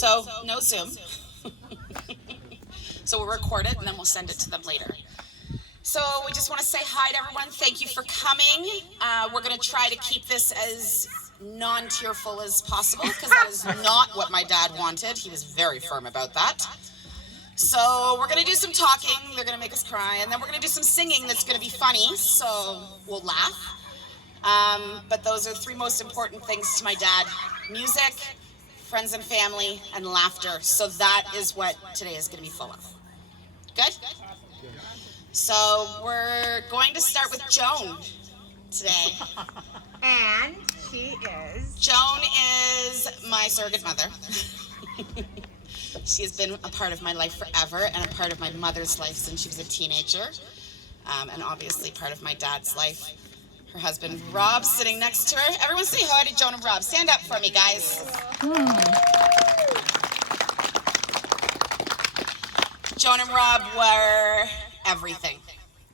So no Zoom. So we'll record it and then we'll send it to them later. So we just want to say hi to everyone. Thank you for coming. We're going to try to keep this as non-tearful as possible because that is not what my dad wanted. He was very firm about that. So we're going to do some talking. They're going to make us cry. And then we're going to do some singing that's going to be funny. So we'll laugh. But those are three most important things to my dad: music, friends and family, and laughter. So that is what today is going to be full of. Good? So we're going to start with Joan today. And she is? Joan is my surrogate mother. She has been a part of my life forever and a part of my mother's life since she was a teenager. And obviously part of my dad's life. Her husband, Rob, sitting next to her. Everyone say hi to Joan and Rob. Stand up for me, guys. Joan and Rob were everything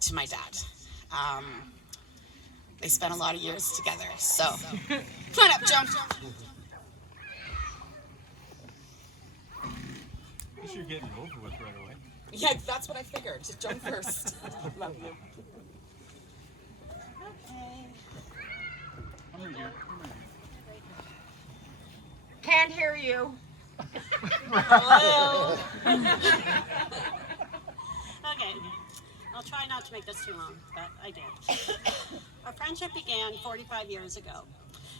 to my dad. They spent a lot of years together, so come on up, Joan. You're getting over with right away. Yeah, that's what I figured. Joan first. Love you. Okay. I'm right here. Can't hear you. Hello. Okay, I'll try not to make this too long, but I did. Our friendship began 45 years ago.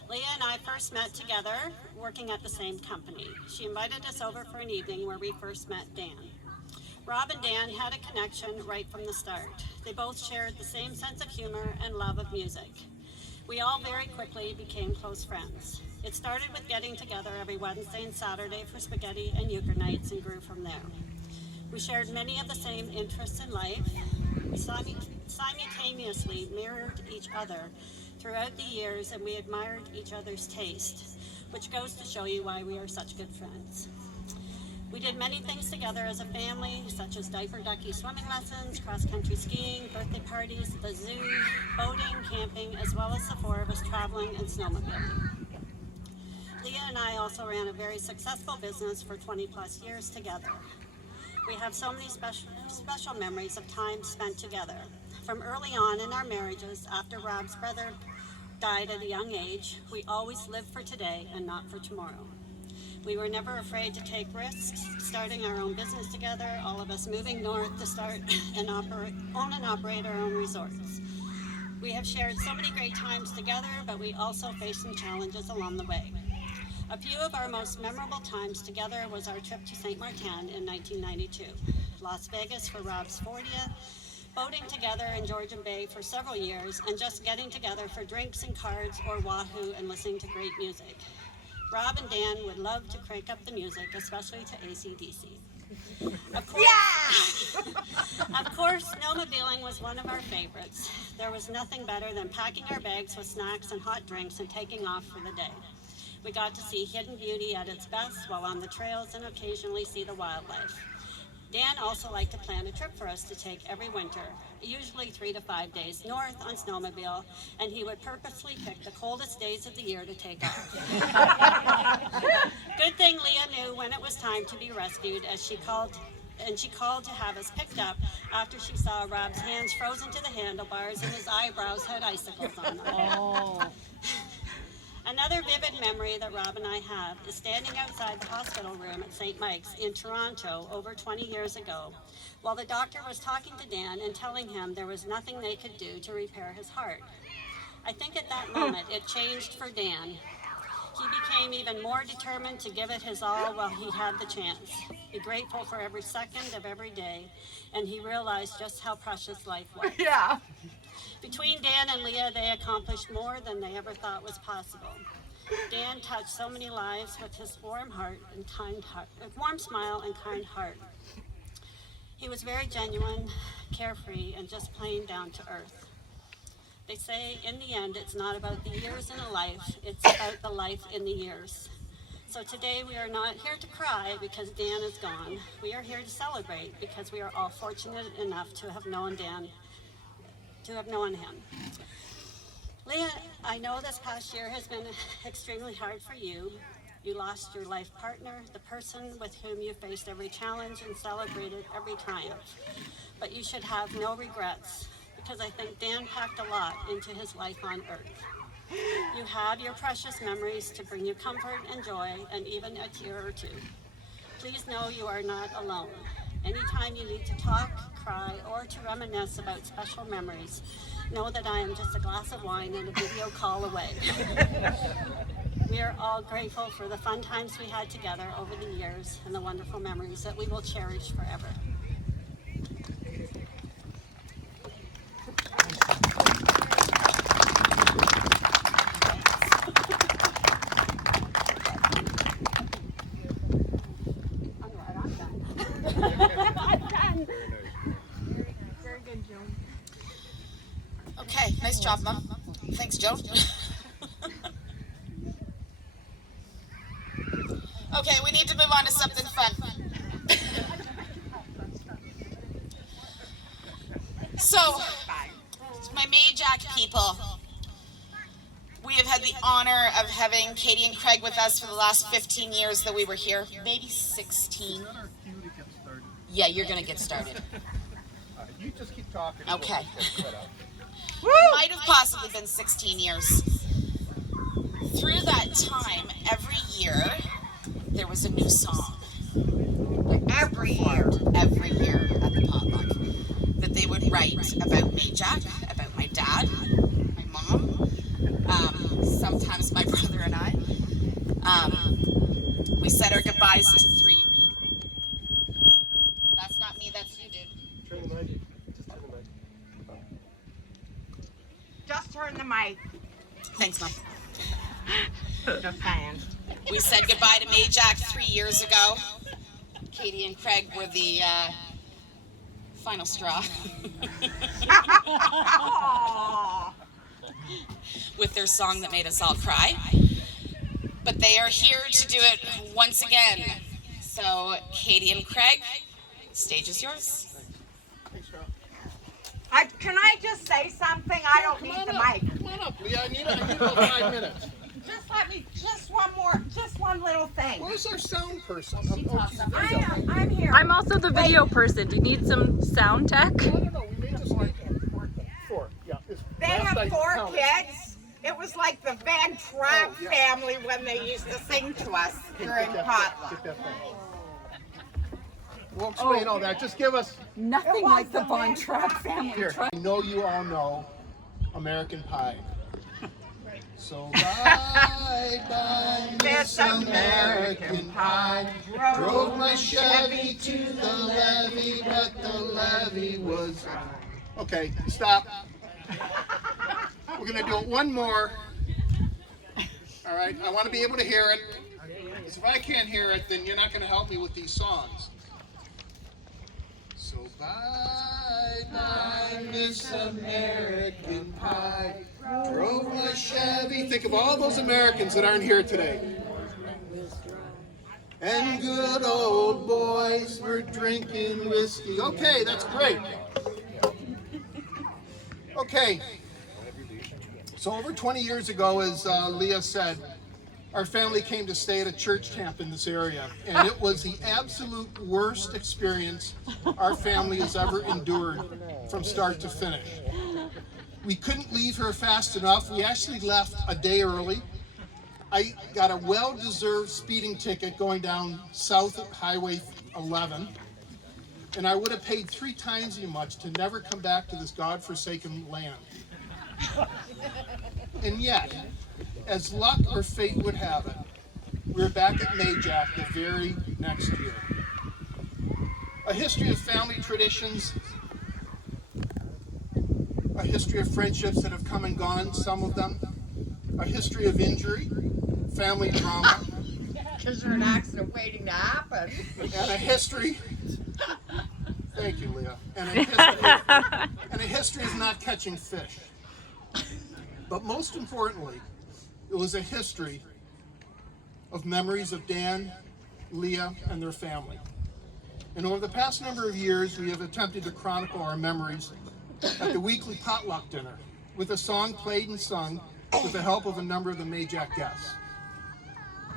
Leah and I first met together working at the same company. She invited us over for an evening where we first met Dan. Rob and Dan had a connection right from the start. They both shared the same sense of humor and love of music. We all very quickly became close friends. It started with getting together every Wednesday and Saturday for spaghetti and euchre nights and grew from there. We shared many of the same interests in life. We simultaneously mirrored each other throughout the years, and we admired each other's taste, which goes to show you why we are such good friends. We did many things together as a family, such as diaper ducky swimming lessons, cross-country skiing, birthday parties, the zoo, boating, camping, as well as the four of us traveling and snowmobiling. Leah and I also ran a very successful business for 20 plus years together. We have so many special memories of time spent together. From early on in our marriages, after Rob's brother died at a young age, we always lived for today and not for tomorrow. We were never afraid to take risks, starting our own business together, all of us moving north to start and own and operate our own resorts. We have shared so many great times together, but we also faced some challenges along the way. A few of our most memorable times together was our trip to St. Martin in 1992, Las Vegas for Rob's 40th, boating together in Georgian Bay for several years, and just getting together for drinks and cards or Wahoo and listening to great music. Rob and Dan would love to crank up the music, especially to AC/DC. Of course, snowmobiling was one of our favorites. There was nothing better than packing our bags with snacks and hot drinks and taking off for the day. We got to see hidden beauty at its best while on the trails and occasionally see the wildlife. Dan also liked to plan a trip for us to take every winter, usually 3 to 5 days north on snowmobile, and he would purposely pick the coldest days of the year to take off. Good thing Leah knew when it was time to be rescued, as she called to have us picked up after she saw Rob's hands frozen to the handlebars and his eyebrows had icicles on them. Oh. Another vivid memory that Rob and I have is standing outside the hospital room at St. Mike's in Toronto over 20 years ago, while the doctor was talking to Dan and telling him there was nothing they could do to repair his heart. I think at that moment it changed for Dan. He became even more determined to give it his all while he had the chance. Be grateful for every second of every day, and he realized just how precious life was. Yeah. Between Dan and Leah, they accomplished more than they ever thought was possible. Dan touched so many lives with his warm smile and kind heart. He was very genuine, carefree, and just plain down to earth. They say in the end, it's not about the years in a life, it's about the life in the years. So today we are not here to cry because Dan is gone. We are here to celebrate because we are all fortunate enough to have known him. Leah, I know this past year has been extremely hard for you. You lost your life partner, the person with whom you faced every challenge and celebrated every triumph. But you should have no regrets, because I think Dan packed a lot into his life on Earth. You have your precious memories to bring you comfort and joy, and even a tear or two. Please know you are not alone. Anytime you need to talk, cry, or to reminisce about special memories, know that I am just a glass of wine and a video call away. We are all grateful for the fun times we had together over the years and the wonderful memories that we will cherish forever. Okay, nice job, Mom. Thanks, Joe. Okay, we need to move on to something fun. So, my Majack people, we have had the honor of having Katie and Craig with us for the last 15 years that we were here. Maybe 16. Yeah, you're going to get started. You just keep talking. Okay. Might have possibly been 16 years. Through that time, every year, there was a new song. Every year. Every year at the potluck. That they would write about Majack, about my dad, my mom, sometimes my brother and I. We said our goodbyes to 3. That's not me, that's you, dude. Turn the mic. Just turn the mic. Just turn the mic. Thanks, Mom. Just saying. We said goodbye to Majack 3 years ago. Katie and Craig were the final straw. With their song that made us all cry. But they are here to do it once again. So, Katie and Craig, stage is yours. Thanks, Carl. Can I just say something? I don't need the mic. Come on up, Leah. I need about 5 minutes. Just let me, just one little thing. Where's our sound person? I'm here. I'm also the video person. Do you need some sound tech? I don't know. We may just need 4. Yeah. They have 4 kids. It was like the Van Trapp family when they used to sing to us during potluck. Get that thing. We'll explain all that. Just give us. Nothing like the Von Trapp family. Here. I know you all know American Pie. So bye bye, Miss American Pie. Drove my Chevy to the levee, but the levee was. Okay, stop. We're gonna do it one more. All right, I want to be able to hear it. Because if I can't hear it, then you're not gonna help me with these songs. So bye bye, Miss American Pie. Drove my Chevy. Think of all those Americans that aren't here today. And good old boys were drinking whiskey. Okay, that's great. Okay. So over 20 years ago, as Leah said, our family came to stay at a church camp in this area. And it was the absolute worst experience our family has ever endured from start to finish. We couldn't leave her fast enough. We actually left a day early. I got a well-deserved speeding ticket going down South Highway 11. And I would have paid 3 times as much to never come back to this godforsaken land. And yet, as luck or fate would have it, we were back at Majack the very next year. A history of family traditions, a history of friendships that have come and gone, some of them, a history of injury, family drama, Because you're an accident waiting to happen. and a history. Thank you, Leah. And a history of not catching fish. But most importantly, it was a history of memories of Dan, Leah, and their family. And over the past number of years, we have attempted to chronicle our memories at the weekly potluck dinner with a song played and sung with the help of a number of the Majack guests.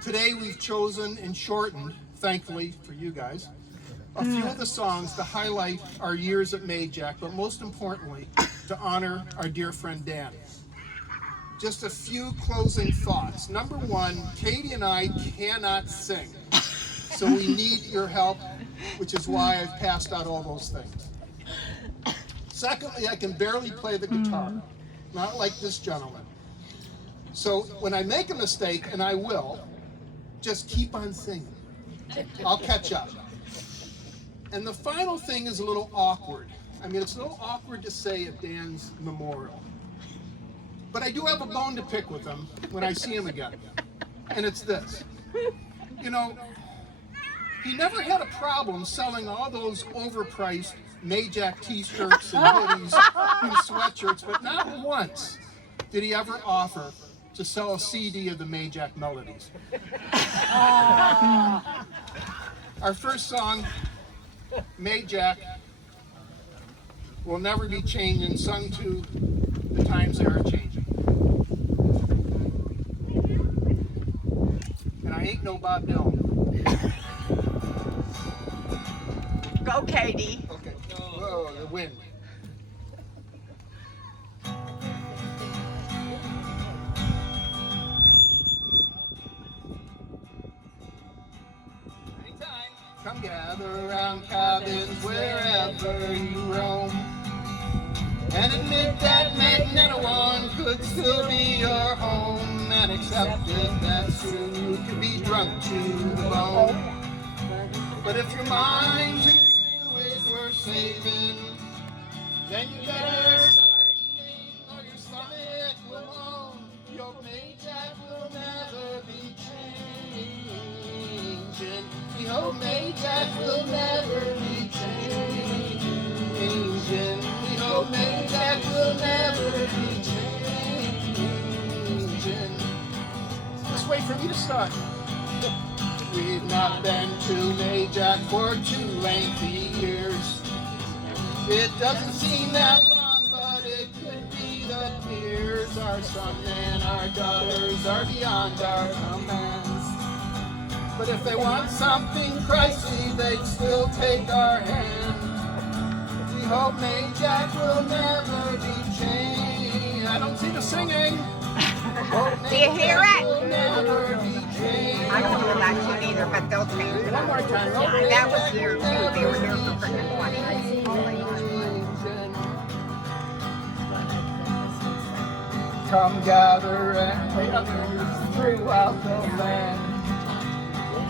Today we've chosen and shortened, thankfully for you guys, a few of the songs to highlight our years at Majack, but most importantly, to honor our dear friend Dan. Just a few closing thoughts. Number one, Katie and I cannot sing, so we need your help, which is why I've passed out all those things. Secondly, I can barely play the guitar, not like this gentleman. So when I make a mistake, and I will, just keep on singing. I'll catch up. And the final thing is a little awkward. I mean, it's a little awkward to say at Dan's memorial. But I do have a bone to pick with him when I see him again. And it's this. You know, he never had a problem selling all those overpriced Majack t-shirts and hoodies and sweatshirts, but not once did he ever offer to sell a CD of the Majack melodies. Our first song, Majack, will never be changing, sung to the times they are changing. And I ain't no Bob Dylan. Go, Katie. Okay. Whoa, the wind. Come gather around cabins wherever you roam, and admit that Magneto One could still be your home, and accept it that's true, you could be drunk to the bone. But if your mind to you is worth saving, then you better start eating or your stomach will moan. Your Majack will never be changing. We hope Majack will never be changing. We hope Majack will never be changing. Just wait for me to start. We've not been to Majack for 2 lengthy years. It doesn't seem that long, but it could be the years. Our sons and our daughters are beyond our commands. But if they want something pricey, they'd still take our hand. We hope Majack will never be changed. I don't see the singing. Do you hear it? Will never be changed. I don't hear that tune either, but they'll change it. One more time. That was here too. They were here for freaking 20 years. Come gather and others throughout the land.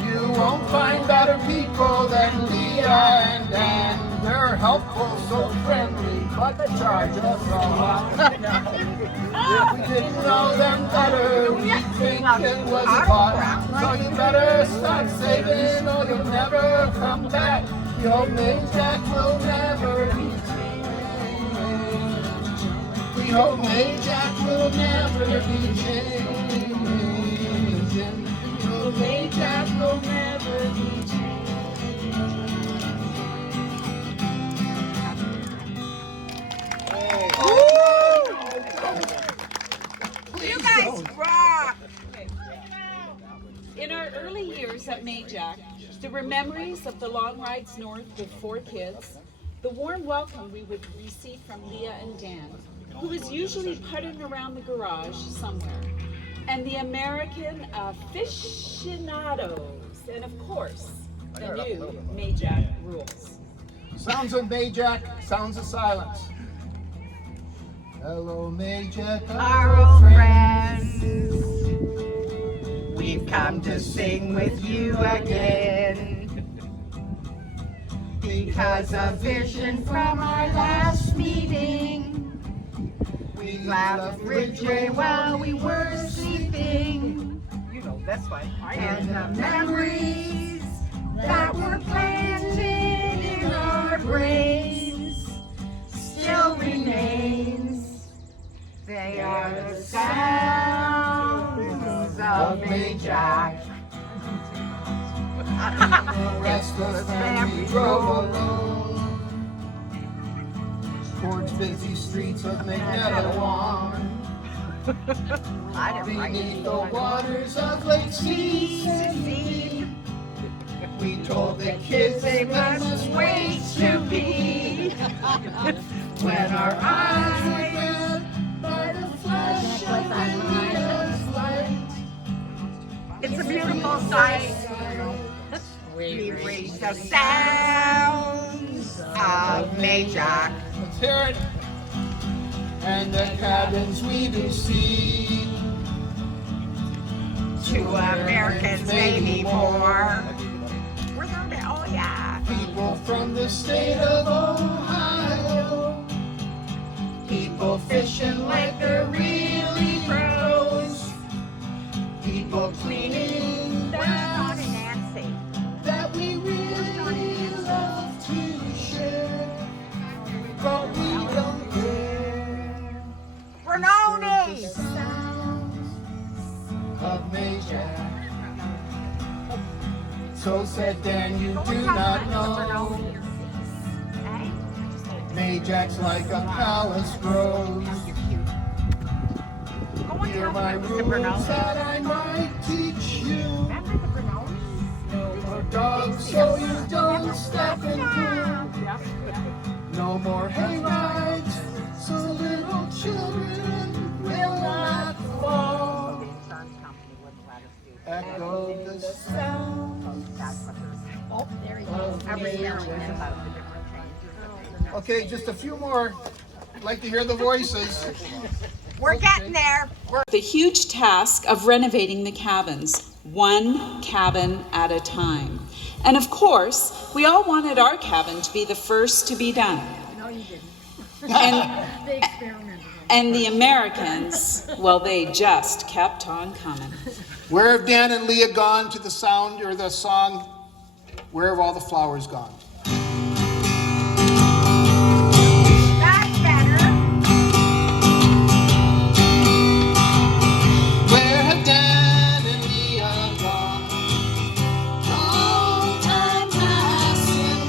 You won't find better people than Leah and Dan. They're helpful, so friendly, but they charge us a lot. If we didn't know them better, we'd think it was a lot. So you better start saving or you'll never come back. Your Majack will never be changed. We hope Majack will never be changed. Majack will never be changed. You guys rock! In our early years at Majack, there were memories of the long rides north with 4 kids, the warm welcome we would receive from Leah and Dan, who was usually putting around the garage somewhere, and the American aficionados, and of course, the new Majack rules. Sounds of Majack, sounds of silence. Hello, Majack, Our old friends, we've come to sing with you again. Because a vision from our last meeting, we laughed Ridgeway while we were sleeping. You know, that's why. And the memories that were planted in our brains still remains. They are the sounds of Majack. restless and we drove alone towards busy streets of Magneto. Beneath the waters of Lake Sea, we told the kids they must wait to be. When our eyes were met by the flash of Leah's light. It's a beautiful sight. We reach the sounds of Schaack. Let's hear it. And the cabins we do see. 2 Americans, maybe more. We're there, oh yeah. People from the state of Ohio. People fishing like they're really pros. People cleaning John that and Nancy. that we really love to share. But we don't care. Brunoni! Of Schaack. So said Dan, you do not know. Schaack's like a palace rose. Here my rules that I might teach you. Remember the Brunoni? No more dogs, so you don't step in pool. No more hay rides, so little children will not fall. Echo the sound of Schaack. Okay, just a few more. I'd like to hear the voices. We're getting there. The huge task of renovating the cabins, one cabin at a time. And of course, we all wanted our cabin to be the first to be done. No, you didn't. And, They experimented. and the Americans, well, they just kept on coming. Where have Dan and Leah gone to the sound or the song, Where Have All the Flowers Gone? That's better. Where have Dan and Leah gone? Long time passing.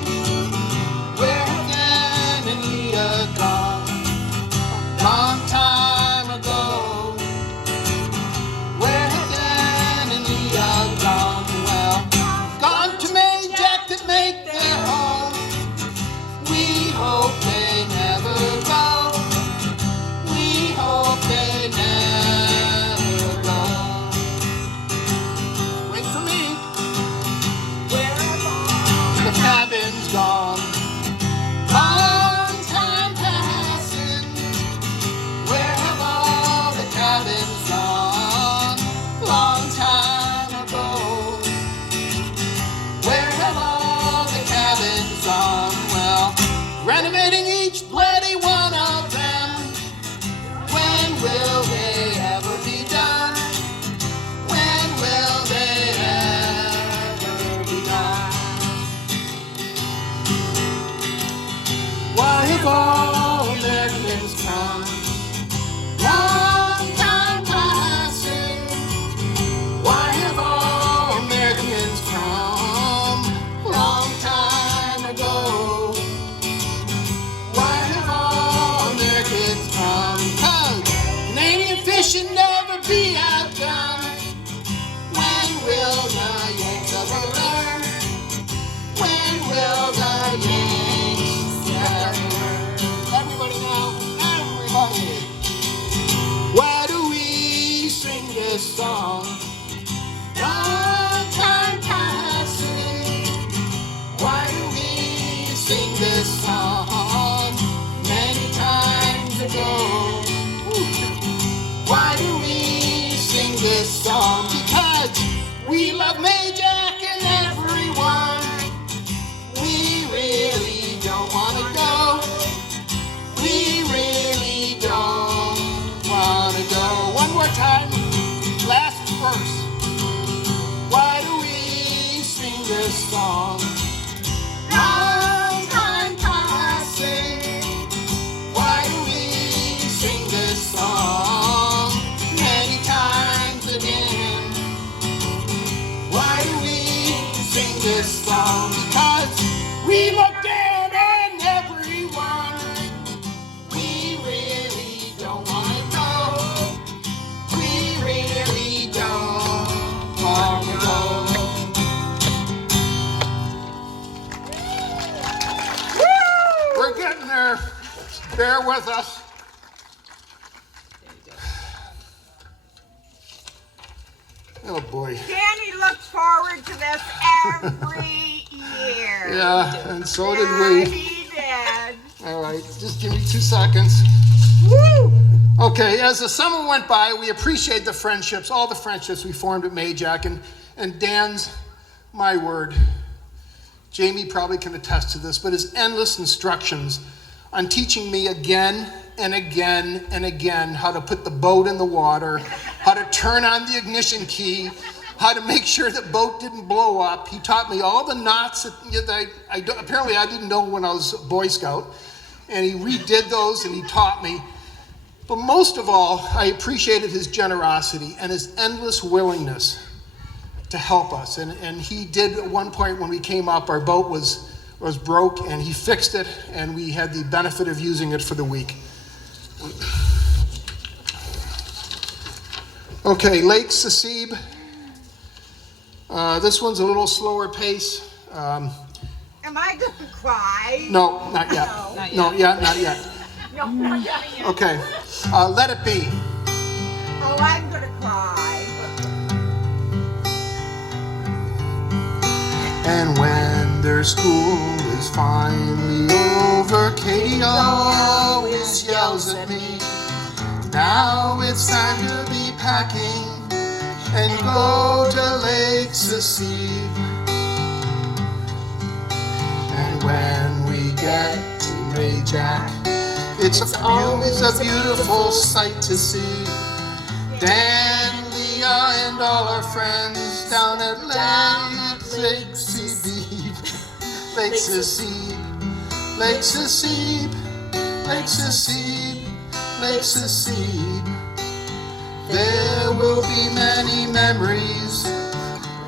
Where have Dan and Leah gone? Long time ago. Where have Dan and Leah gone? Well, gone to Schaack to make their home. We hope they never go. We hope they never go. Wait for me. Where have all The cabin's gone. Long time passing. Where have all the cabins gone? Long time ago. Where have all the cabins gone? Well, renovating each bloody one of them. When will they ever be done? When will they ever be done? Why have all Americans come? Long time passing. Why have all Americans come? Long time ago. Why have all Americans come? 'Cause Canadian fishing never be outdone. When will the Yanks ever learn? When will the Yanks ever learn? Everybody now, everybody. Why do we sing this song? Long time passing. Why do we sing this song? Many times ago. Why do we sing this song? Because we love Schaack and everyone. We really don't want to go. We really don't want to go. One more time. Last verse. Why do we sing this song? Long time passing. Why do we sing this song? Many times again. Why do we sing this song? Because we love Dan and everyone. We really don't want to go. Bear with us. Oh boy. Danny looks forward to this every year. Yeah, and so did Yeah, we. he did. All right, just give me 2 seconds. Woo! Okay, as the summer went by, we appreciate the friendships, all the friendships we formed at Majack, and Dan's, my word, Jamie probably can attest to this, but his endless instructions on teaching me again and again and again how to put the boat in the water, how to turn on the ignition key, how to make sure the boat didn't blow up. He taught me all the knots that apparently I didn't know when I was a Boy Scout, and he redid those and he taught me. But most of all, I appreciated his generosity and his endless willingness to help us. And he did at one point when we came up, our boat was broke, and he fixed it, and we had the benefit of using it for the week. Okay, Lake Sasib. This one's a little slower pace. Am I going to cry? No, not yet. Not yet. No, not yet. Okay, Let It Be. Oh, I'm going to cry. And when their school is finally over, Katie always yells at me, now it's time to be packing and go to Lake Sasib. And when we get to Majack, it's always a beautiful sight to see. Dan, Leah, and all our friends down at Lake Sasib, Lake Sasib, Lake Sasib, Lake Sasib, Lake Sasib. There will be many memories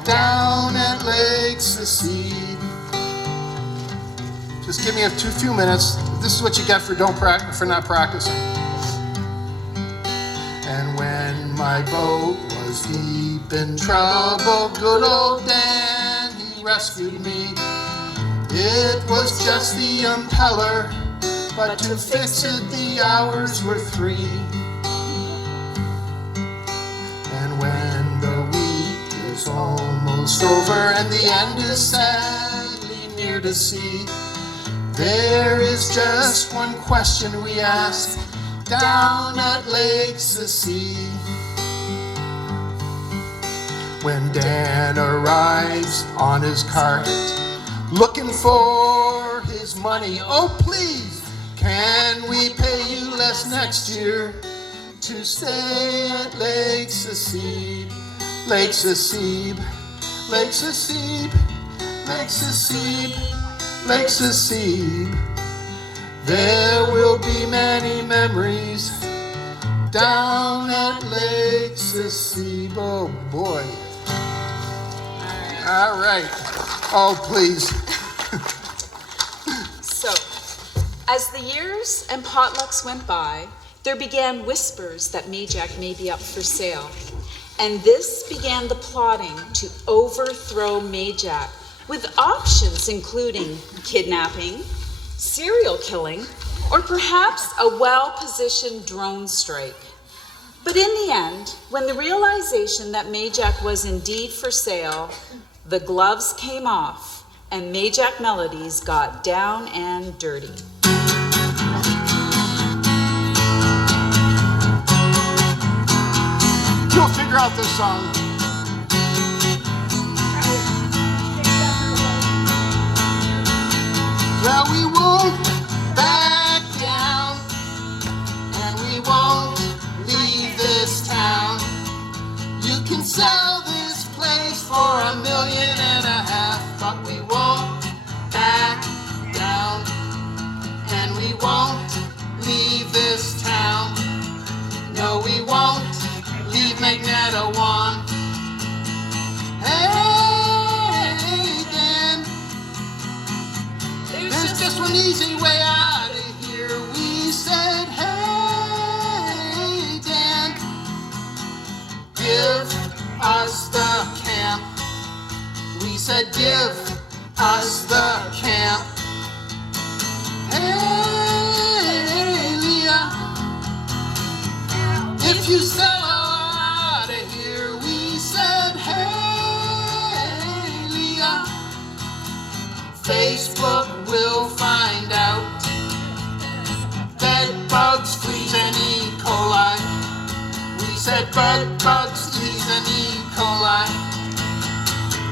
down at Lake Sasib. Just give me a few minutes. This is what you get for not practicing. And when my boat was deep in trouble, good old Dan, he rescued me. It was just the impeller, but to fix it the hours were 3. And when the week is almost over and the end is sadly near to see, there is just one question we ask down at Lake Sasib. When Dan arrives on his cart, looking for his money, oh please, can we pay you less next year to stay at Lake Sasib? Lake Sasib, Lake Sasib, Lake Sasib, Lake Sasib. There will be many memories down at Lake Sasib. Oh boy. All right. Oh, please. So, as the years and potlucks went by, there began whispers that Majack may be up for sale. And this began the plotting to overthrow Majack, with options including kidnapping, serial killing, or perhaps a well-positioned drone strike. But in the end, when the realization that Majack was indeed for sale, the gloves came off and Majack Melodies got down and dirty. You'll figure out this song. Well, we won't back down, and we won't leave this town. You can sell this place for $1.5 million, but we won't back down, and we won't leave this town. No, we won't leave Magneto-One. Hey, Dan, there's just one easy way out of here. We said, hey, Dan, give us the camp. We said, give us the camp. Hey, Facebook will find out. Bed bugs, fleas, and E. coli. We said bed bugs, fleas, and E. coli.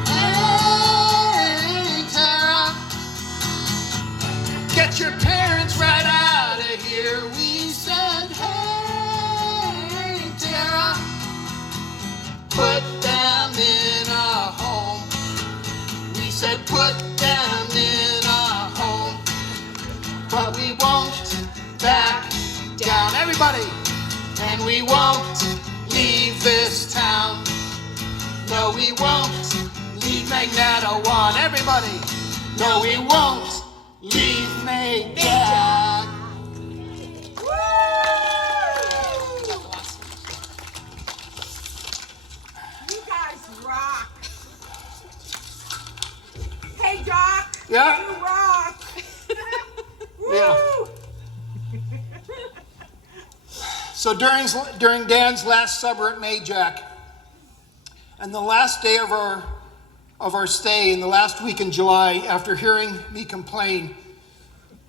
Hey, Tara, get your parents right out of here. We said, hey, Tara, put them in a home. We said, put them in a home. But we won't back down. Everybody! And we won't leave this town. No, we won't leave Magneto One. Everybody! No, we won't leave Magneto. You guys rock. Hey, Doc. Yeah? You rock. Yeah. Woo! So during Dan's last summer at Majack, and the last day of our stay in the last week in July, after hearing me complain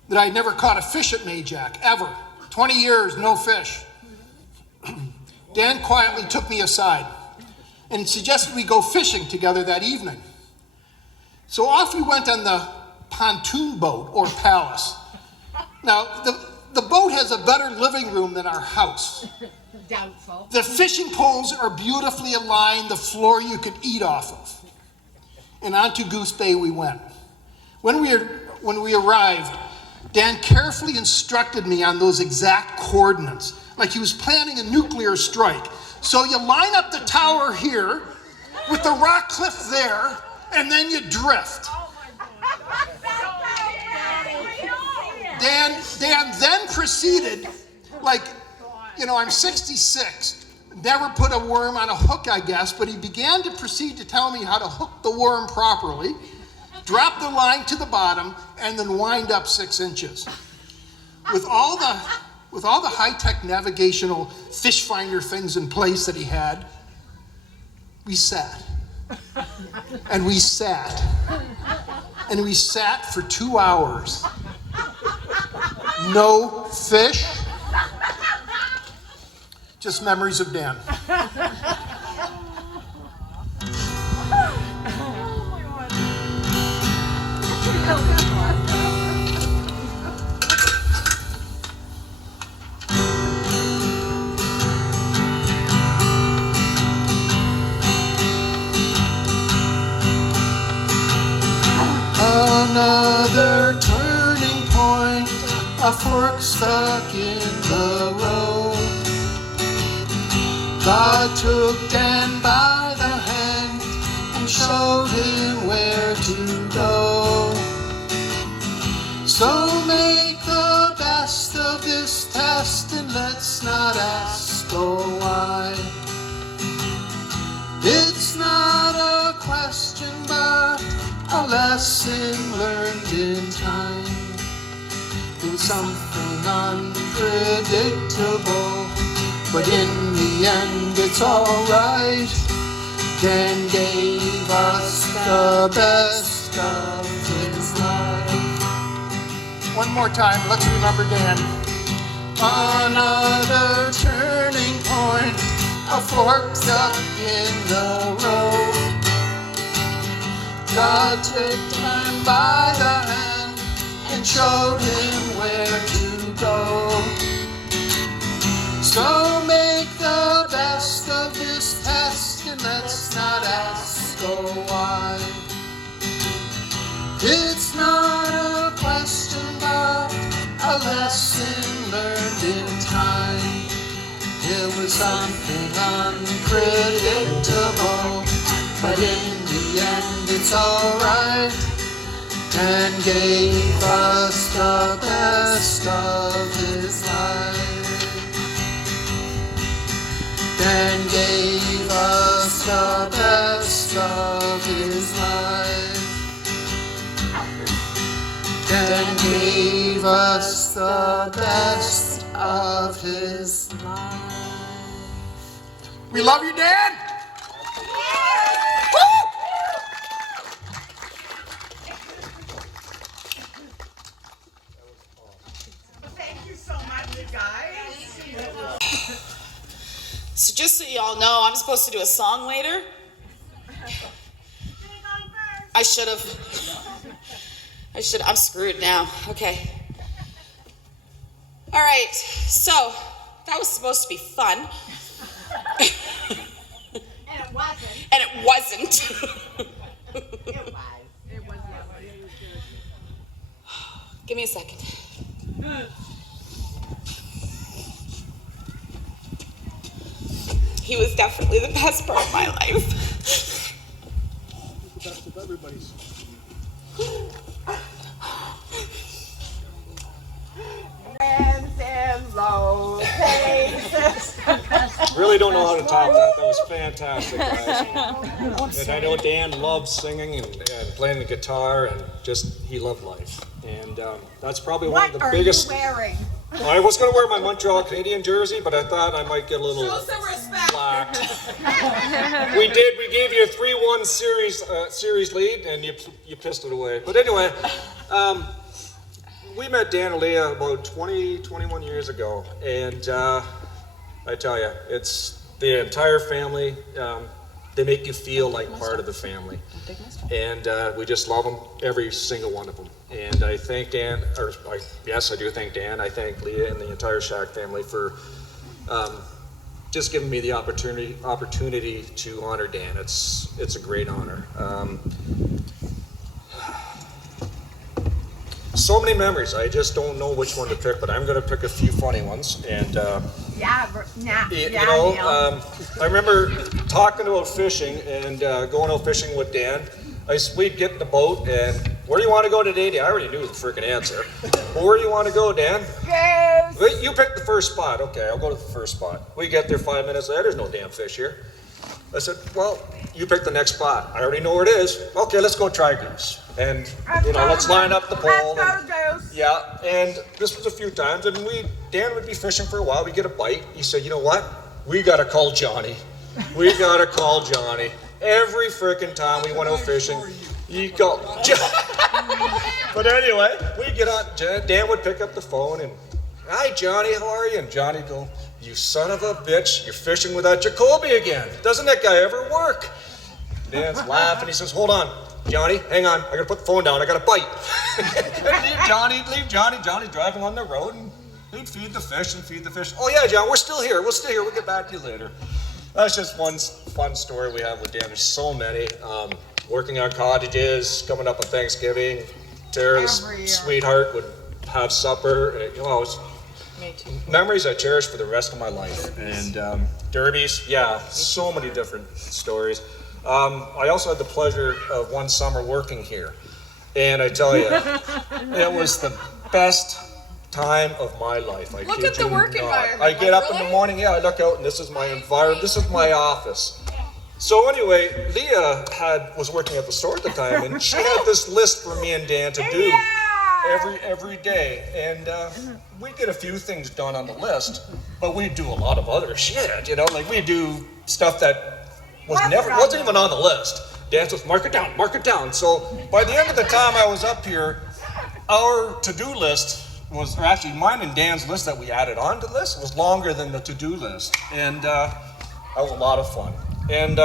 that I'd never caught a fish at Majack, ever. 20 years, no fish. Dan quietly took me aside and suggested we go fishing together that evening. So off we went on the pontoon boat, or Palace. Now, the boat has a better living room than our house. Doubtful. The fishing poles are beautifully aligned, the floor you could eat off of. And onto Goose Bay we went. When we arrived, Dan carefully instructed me on those exact coordinates, like he was planning a nuclear strike. So you line up the tower here with the rock cliff there, and then you drift. Dan then proceeded, like, you know, I'm 66, never put a worm on a hook, I guess, but he began to proceed to tell me how to hook the worm properly, drop the line to the bottom, and then wind up 6 inches. With all the high-tech navigational fish finder things in place that he had, we sat. And we sat. And we sat for 2 hours. No fish. Just memories of Dan. Another turning point, a fork stuck in the road. God took Dan by the hand and showed him where to go. So make the best of this test and let's not ask oh why. It's not a question but a lesson learned in time, in something unpredictable, but in the end it's alright. Dan gave us the best of his life. One more time, let's remember Dan. Another turning point, a fork stuck in the road. God took him by the hand and showed him where to go. So make the best of this test and let's not ask oh why. It's not a question but a lesson learned in time. It was something unpredictable, but in the end it's alright. Dan gave us the best of his life. Dan gave us the best of his life. Dan gave us the best of his life. We love you, Dan! So just so y'all know, I'm supposed to do a song later. I should have. I'm screwed now. Okay. All right. So that was supposed to be fun. And it wasn't. And it wasn't. It was. Give me a second. He was definitely the best part of my life. The best of everybody's. Friends in low places. Really don't know how to top that. That was fantastic, guys. And I know Dan loves singing and playing the guitar, and just he loved life. And that's probably one of What the are biggest. you wearing? I was going to wear my Montreal Canadian jersey, but I thought I might get a little Show some respect. flack. We did. We gave you a 3-1 series lead, and you pissed it away. But anyway, we met Dan and Leah about 21 years ago, and I tell you, it's the entire family. They make you feel like part of the family, and we just love them, every single one of them. And I thank Dan, yes, I do thank Dan. I thank Leah and the entire Schaack family for just giving me the opportunity to honor Dan. It's a great honor. So many memories. I just don't know which one to pick, but I'm going to pick a few funny ones. And I remember talking about fishing and going out fishing with Dan. We'd get in the boat and, where do you want to go today, Dan? I already knew the freaking answer. Well, where do you want to go, Dan? Yes. Wait, you pick the first spot. Okay, I'll go to the first spot. We get there 5 minutes later, there's no damn fish here. I said, well, you pick the next spot. I already know where it is. Okay, let's go try goose. And, let's line up the pole. Let's go goose. Yeah, and this was a few times, and Dan would be fishing for a while. We'd get a bite. He said, you know what? We got to call Johnny. We got to call Johnny. Every freaking time we went out fishing, you go. But anyway, we get on. Dan would pick up the phone and, hi, Johnny, how are you? And Johnny would go, you son of a bitch, you're fishing with that Jacoby again. Doesn't that guy ever work? Dan's laughing. He says, hold on, Johnny, hang on. I got to put the phone down. I got to bite. leave Johnny. Johnny's driving on the road, and he'd feed the fish. Oh, yeah, John, we're still here. We'll get back to you later. That's just one fun story we have with Dan. There's so many. Working on cottages, coming up on Thanksgiving. Tara's sweetheart would have supper. Me too. Memories I cherish for the rest of my life. And derbies, yeah, so many different stories. I also had the pleasure of one summer working here. And I tell you, it was the best time of my life. Look at the work environment. I get up in the morning, I look out, and this is my environment. This is my office. So anyway, Leah was working at the store at the time, and she had this list for me and Dan to do every day. And we get a few things done on the list, but we do a lot of other shit. Like we do stuff that wasn't even on the list. Dan says, mark it down. So by the end of the time I was up here, our to-do list was, or actually mine and Dan's list that we added on to the list was longer than the to-do list. And that was a lot of fun. And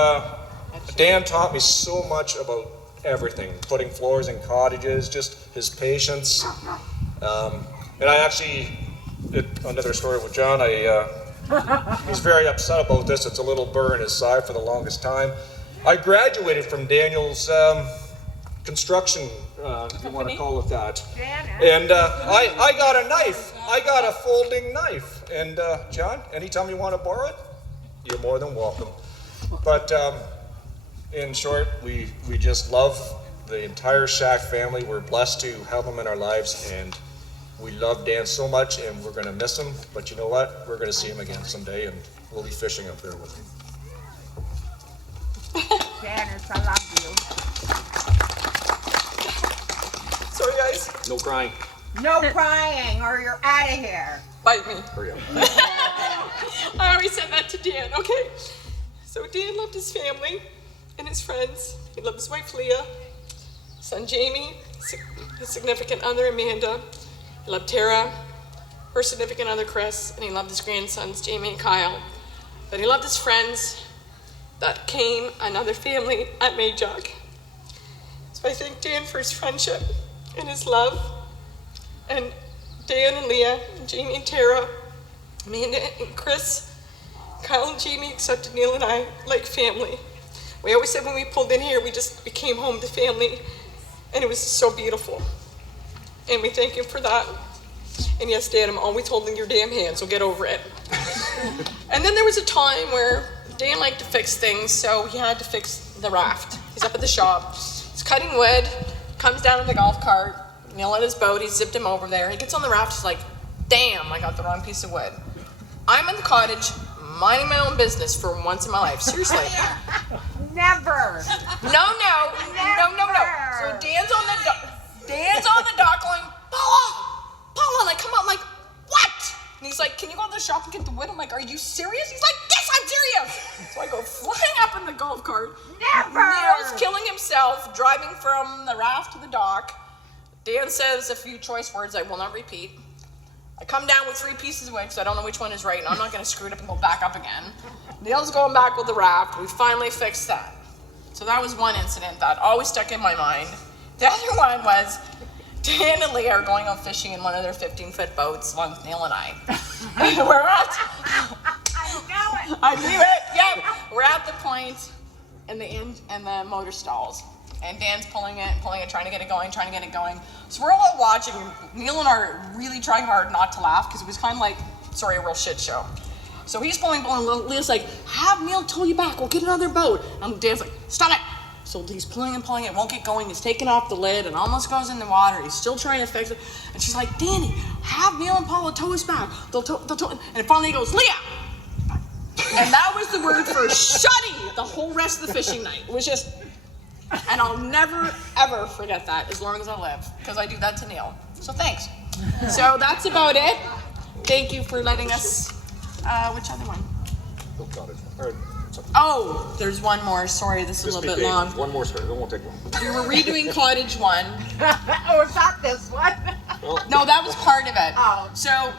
Dan taught me so much about everything, putting floors in cottages, just his patience. And I actually, another story with John, he's very upset about this. It's a little burr in his side for the longest time. I graduated from Daniel's construction, if you want to call it that. And I got a knife. I got a folding knife. And John, anytime you want to borrow it, you're more than welcome. But in short, we just love the entire Schaack family. We're blessed to have them in our lives, and we love Dan so much, and we're going to miss him. But you know what? We're going to see him again someday, and we'll be fishing up there with him. Janice, I love you. Sorry, guys. No crying. No crying, or you're out of here. Bite me. Hurry up. I already said that to Dan. Okay. So Dan loved his family and his friends. He loved his wife Leah, son Jamie, his significant other Amanda. He loved Tara, her significant other Chris, and he loved his grandsons Jamie and Kyle. that he loved his friends, that came another family at Majack. So I thank Dan for his friendship and his love, and Dan and Leah, and Jamie and Tara, Amanda and Chris, Kyle and Jamie accepted Neil and I like family. We always said when we pulled in here, we came home to family, and it was so beautiful. And we thank you for that. And yes, Dan, I'm always holding your damn hand, so get over it. And then there was a time where Dan liked to fix things, so he had to fix the raft. He's up at the shop, he's cutting wood, comes down in the golf cart, Neil at his boat, he zipped him over there. He gets on the raft, he's like, damn, I got the wrong piece of wood. I'm in the cottage, minding my own business for once in my life. Seriously. Never. No. So Dan's on the dock going, Paula, and I come out, I'm like, what? And he's like, can you go to the shop and get the wood? I'm like, are you serious? He's like, yes, I'm serious. So I go flying up in the golf cart. Never. Neil's killing himself, driving from the raft to the dock. Dan says a few choice words I will not repeat. I come down with 3 pieces of wood because I don't know which one is right, and I'm not going to screw it up and go back up again. Neil's going back with the raft. We finally fixed that. So that was one incident that always stuck in my mind. The other one was Dan and Leah are going out fishing in one of their 15-foot boats along with Neil and I. We're at... I knew it. Yeah. We're at the point and the motor stalls. And Dan's pulling it, trying to get it going. So we're all watching. Neil and I are really trying hard not to laugh because it was kind of like, sorry, a real shit show. So he's pulling. Leah's like, have Neil tow you back. We'll get another boat. And Dan's like, stop it. So he's pulling it, won't get going. He's taking off the lid and almost goes in the water. He's still trying to fix it. And she's like, Danny, have Neil and Paula tow us back. They'll tow. And finally he goes, Leah. And that was the word for shutty the whole rest of the fishing night. It was just... And I'll never, ever forget that as long as I live, because I do that to Neil. So thanks. So that's about it. Thank you for letting us, which other one? Oh, there's one more. Sorry, this is a little bit long. One more story, it won't take long. We were redoing Cottage 1. Oh, it's not this one. No, that was part of it. Oh. So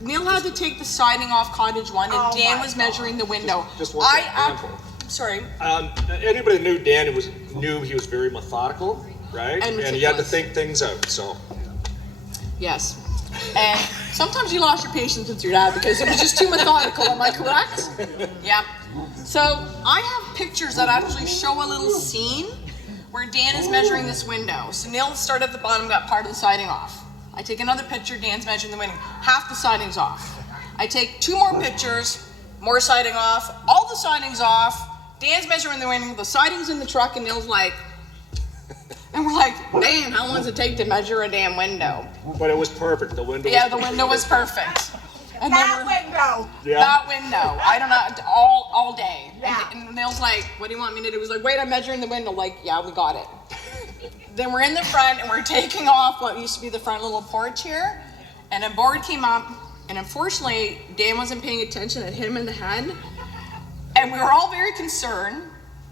Neil had to take the siding off Cottage 1, and Dan was measuring the window. Just one second. Sorry. Anybody that knew Dan knew he was very methodical, right? And he had to think things out, so. Yes. And sometimes you lost your patience with your dad because it was just too methodical, am I correct? Yeah. So I have pictures that actually show a little scene where Dan is measuring this window. So Neil started at the bottom, got part of the siding off. I take another picture, Dan's measuring the window. Half the siding's off. I take 2 more pictures, more siding off, all the siding's off. Dan's measuring the window, the siding's in the truck, and Neil's like, and we're like, Dan, how long does it take to measure a damn window? But it was perfect, the window the window was perfect. And That window. Yeah. That window, I don't know, all day. Yeah. And Neil's like, what do you want me to do? He was like, wait, I'm measuring the window. Like, yeah, we got it. Then we're in the front, and we're taking off what used to be the front little porch here, and a board came up, and unfortunately, Dan wasn't paying attention, it hit him in the head. And we were all very concerned,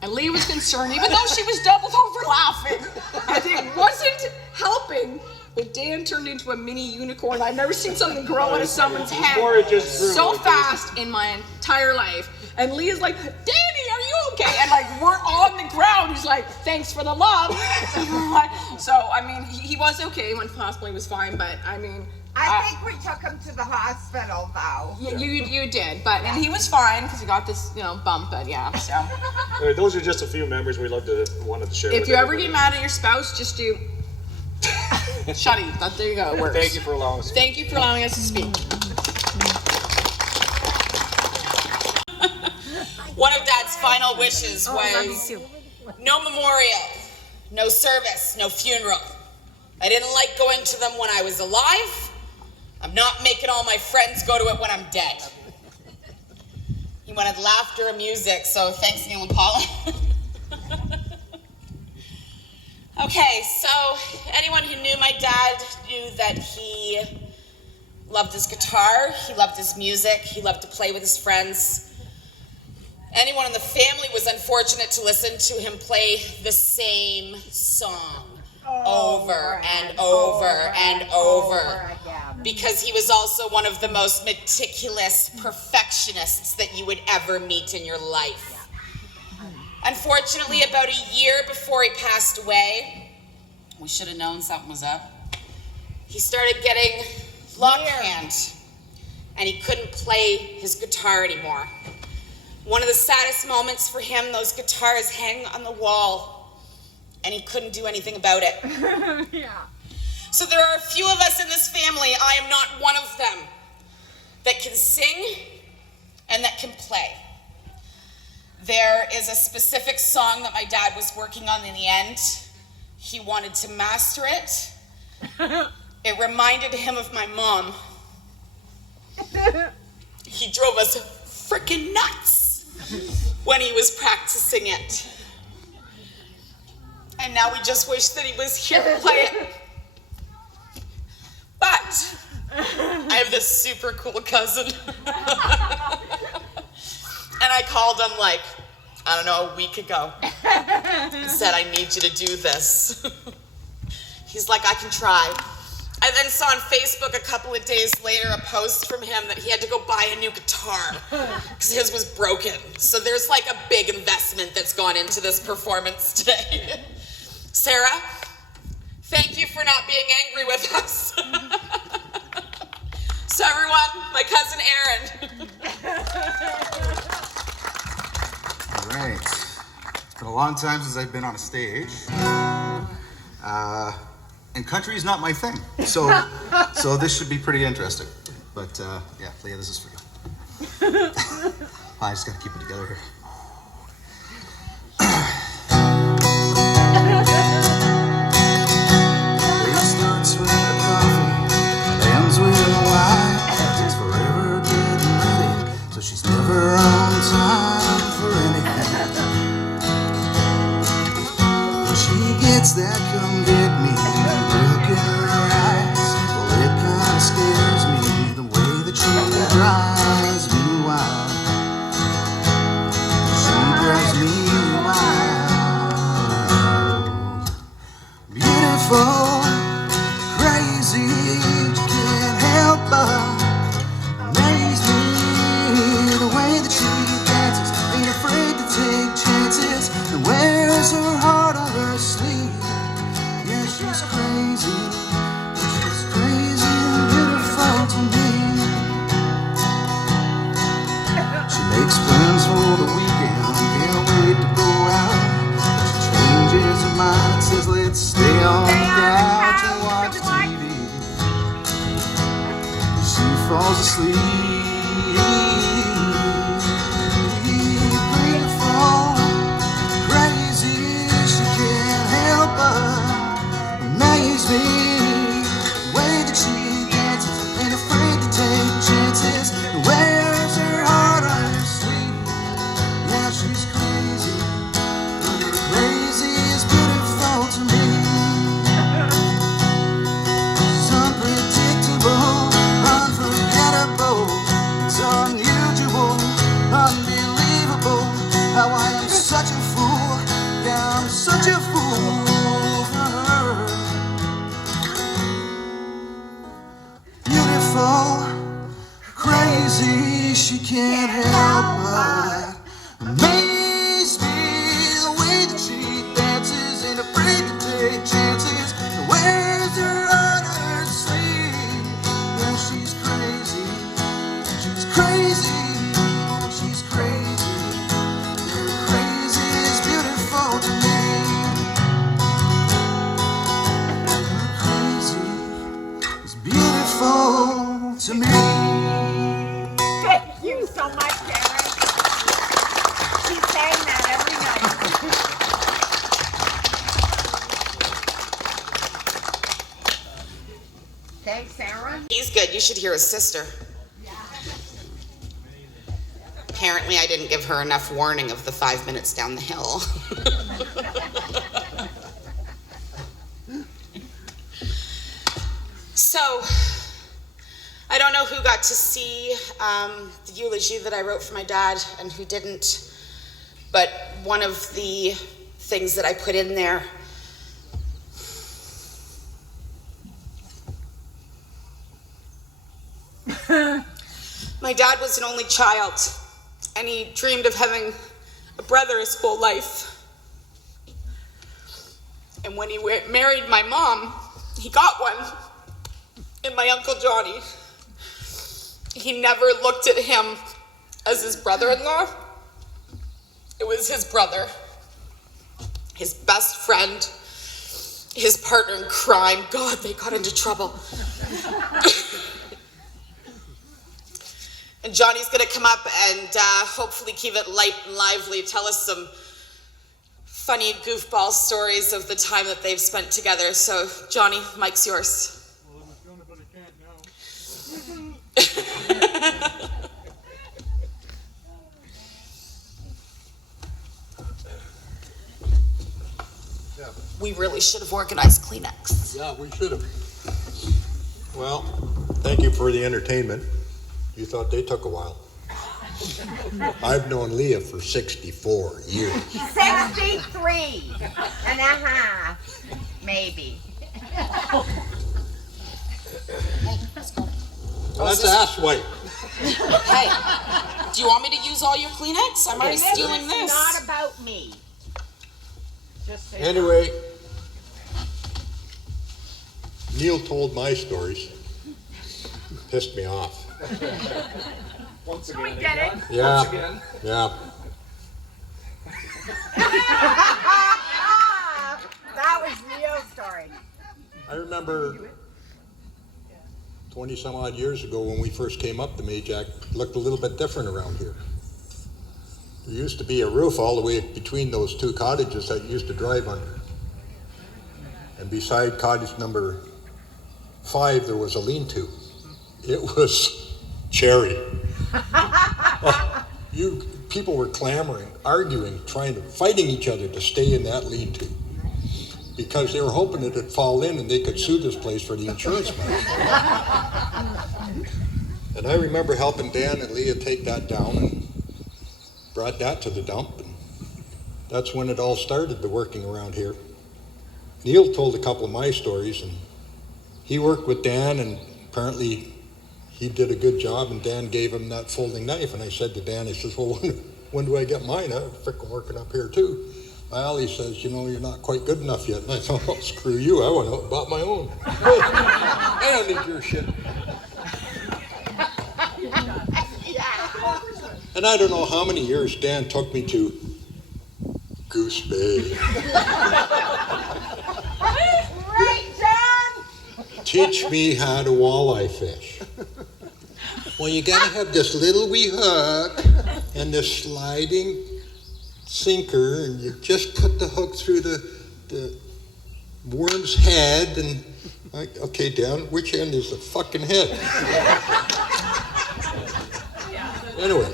and Leah was concerned, even though she was doubled over laughing. And it wasn't helping, but Dan turned into a mini unicorn. I've never seen something grow out of someone's head so fast in my entire life. And Leah's like, Danny, are you okay? And like, we're on the ground. He's like, thanks for the love. So, I mean, he was okay when hospital, he was fine, but I mean, I think we took him to the hospital, though. You did, but and he was fine because he got this, bump. But yeah, so. Those are just a few memories we wanted to share. If with you ever everybody. get mad at your spouse, just do. Shutty. There you go. It works. Thank you for allowing us. Thank you for allowing us to speak. One of Dad's final wishes was no memorial, no service, no funeral. I didn't like going to them when I was alive. I'm not making all my friends go to it when I'm dead. He wanted laughter and music, so thanks, Neil and Paula. Okay, so anyone who knew my dad knew that he loved his guitar, he loved his music, he loved to play with his friends. Anyone in the family was unfortunate to listen to him play the same song over and over and over. because he was also one of the most meticulous perfectionists that you would ever meet in your life. Unfortunately, about a year before he passed away, we should have known something was up, he started getting longhand, and he couldn't play his guitar anymore. One of the saddest moments for him, those guitars hang on the wall, and he couldn't do anything about it. Yeah. So there are a few of us in this family, I am not one of them, that can sing and that can play. There is a specific song that my dad was working on in the end. He wanted to master it. It reminded him of my mom. He drove us freaking nuts when he was practicing it. And now we just wish that he was here to play it. But I have this super cool cousin. And I called him like, I don't know, a week ago. And said, I need you to do this. He's like, I can try. I then saw on Facebook a couple of days later a post from him that he had to go buy a new guitar because his was broken. So there's like a big investment that's gone into this performance today. Sarah, thank you for not being angry with us. So everyone, my cousin Aaron. All right. It's been a long time since I've been on a stage. And country is not my thing. So this should be pretty interesting. But yeah, Leah, this is for you. I just gotta keep it together here. It starts with a coffee, ends with a wine. Takes forever getting ready, so she's never on time for anything. When she gets that come get me look in her eyes, well it kinda scares me the way that she drives me wild. She drives me wild. Beautiful, crazy, you can't help but amaze me. The way that she dances, ain't afraid to take chances, and wears her heart on her sleeve. Yeah, she's crazy, but she's crazy and beautiful to me. She makes plans for the weekend, can't wait to go out. But she changes her mind and says, let's stay on the couch and watch TV. She falls asleep. Beautiful, crazy, she can't help but amaze me. The way that she dances, ain't afraid to take chances, and wears her heart on her sleeve. Yeah, she's crazy, but crazy is beautiful to me. It's unpredictable, unforgettable, it's unusual, unbelievable, how I am such a fool, yeah, I'm such a fool for her. Beautiful, crazy, she can't help but amaze me. The way that she dances, ain't afraid to take chances, and wears her on her sleeve. Yeah, she's crazy, she's crazy, she's crazy. Crazy is beautiful to me. Crazy is beautiful to me. Thank you so much, Aaron. She's saying that every night. Thanks, Aaron. He's good. You should hear his sister. Apparently, I didn't give her enough warning of the 5 minutes down the hill. So, I don't know who got to see the eulogy that I wrote for my dad and who didn't, but one of the things that I put in there My dad was an only child, and he dreamed of having a brother his whole life. And when he married my mom, he got one, and my Uncle Johnny. He never looked at him as his brother-in-law. It was his brother, his best friend, his partner in crime. God, they got into trouble. And Johnny's gonna come up and hopefully keep it light and lively, tell us some funny goofball stories of the time that they've spent together. So, Johnny, mic's yours. Well, I was gonna, but I can't now. We really should have organized Kleenex. Yeah, we should have. Well, thank you for the entertainment. You thought they took a while. I've known Leah for 64 years. 63 and a half, maybe. Let's ask White. Hey, do you want me to use all your Kleenex? I'm already stealing It's this. not about me. Just so Anyway, Neil told my stories. Pissed me off. Once again. We get it. Yeah. Once again. Yeah. That was Neil's story. I remember 20 some odd years ago when we first came up to Majack, it looked a little bit different around here. There used to be a roof all the way between those two cottages that you used to drive under. And beside cottage number 5, there was a lean-to. It was cherry. People were clamoring, arguing, fighting each other to stay in that lean-to because they were hoping it'd fall in and they could sue this place for the insurance money. And I remember helping Dan and Leah take that down and brought that to the dump. And that's when it all started, the working around here. Neil told a couple of my stories, and he worked with Dan, and apparently he did a good job, and Dan gave him that folding knife. And I said to Dan, I says, well, when do I get mine? I'm frickin' working up here too. Well, he says, you're not quite good enough yet. And I thought, oh, screw you, I went out and bought my own. I don't need your shit. And I don't know how many years Dan took me to Goose Bay. Right, John? Teach me how to walleye fish. Well, you gotta have this little wee hook and this sliding sinker, and you just put the hook through the worm's head, and okay, Dan, which end is the fucking head? Anyway,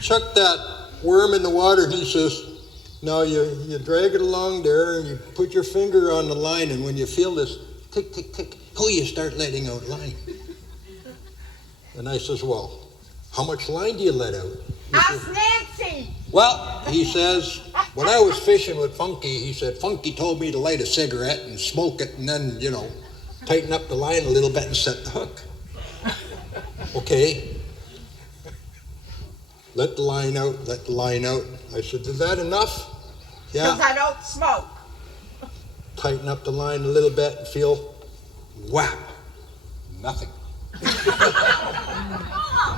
chuck that worm in the water, and he says, now you drag it along there, and you put your finger on the line, and when you feel this tick, tick, tick, you start letting out line. And I says, well, how much line do you let out? Ask Nancy. Well, he says, when I was fishing with Funky, he said, Funky told me to light a cigarette and smoke it and then, tighten up the line a little bit and set the hook. Okay. Let the line out. I said, is that enough? Yeah. Because I don't smoke. Tighten up the line a little bit and feel, whap, nothing.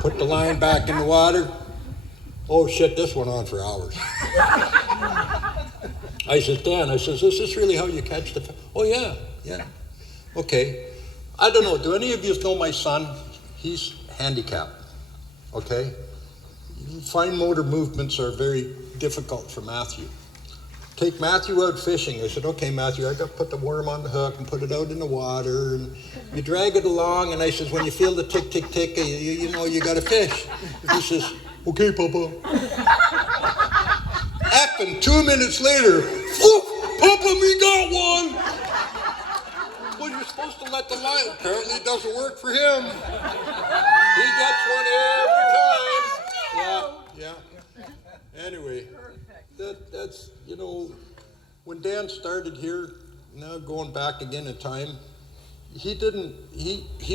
Put the line back in the water. Oh shit, this went on for hours. I said, Dan, is this really how you catch the fish? Oh yeah. Okay. I don't know, do any of you know my son? He's handicapped, okay? Fine motor movements are very difficult for Matthew. Take Matthew out fishing. I said, okay, Matthew, I got to put the worm on the hook and put it out in the water, and you drag it along, and I says, when you feel the tick, tick, tick, you know you got to fish. He says, okay, Papa. Effing 2 minutes later, Papa, me got one. Well, you're supposed to let the line. Apparently it doesn't work for him. He gets one every time. Yeah. Anyway, that's, when Dan started here, now going back again in time, he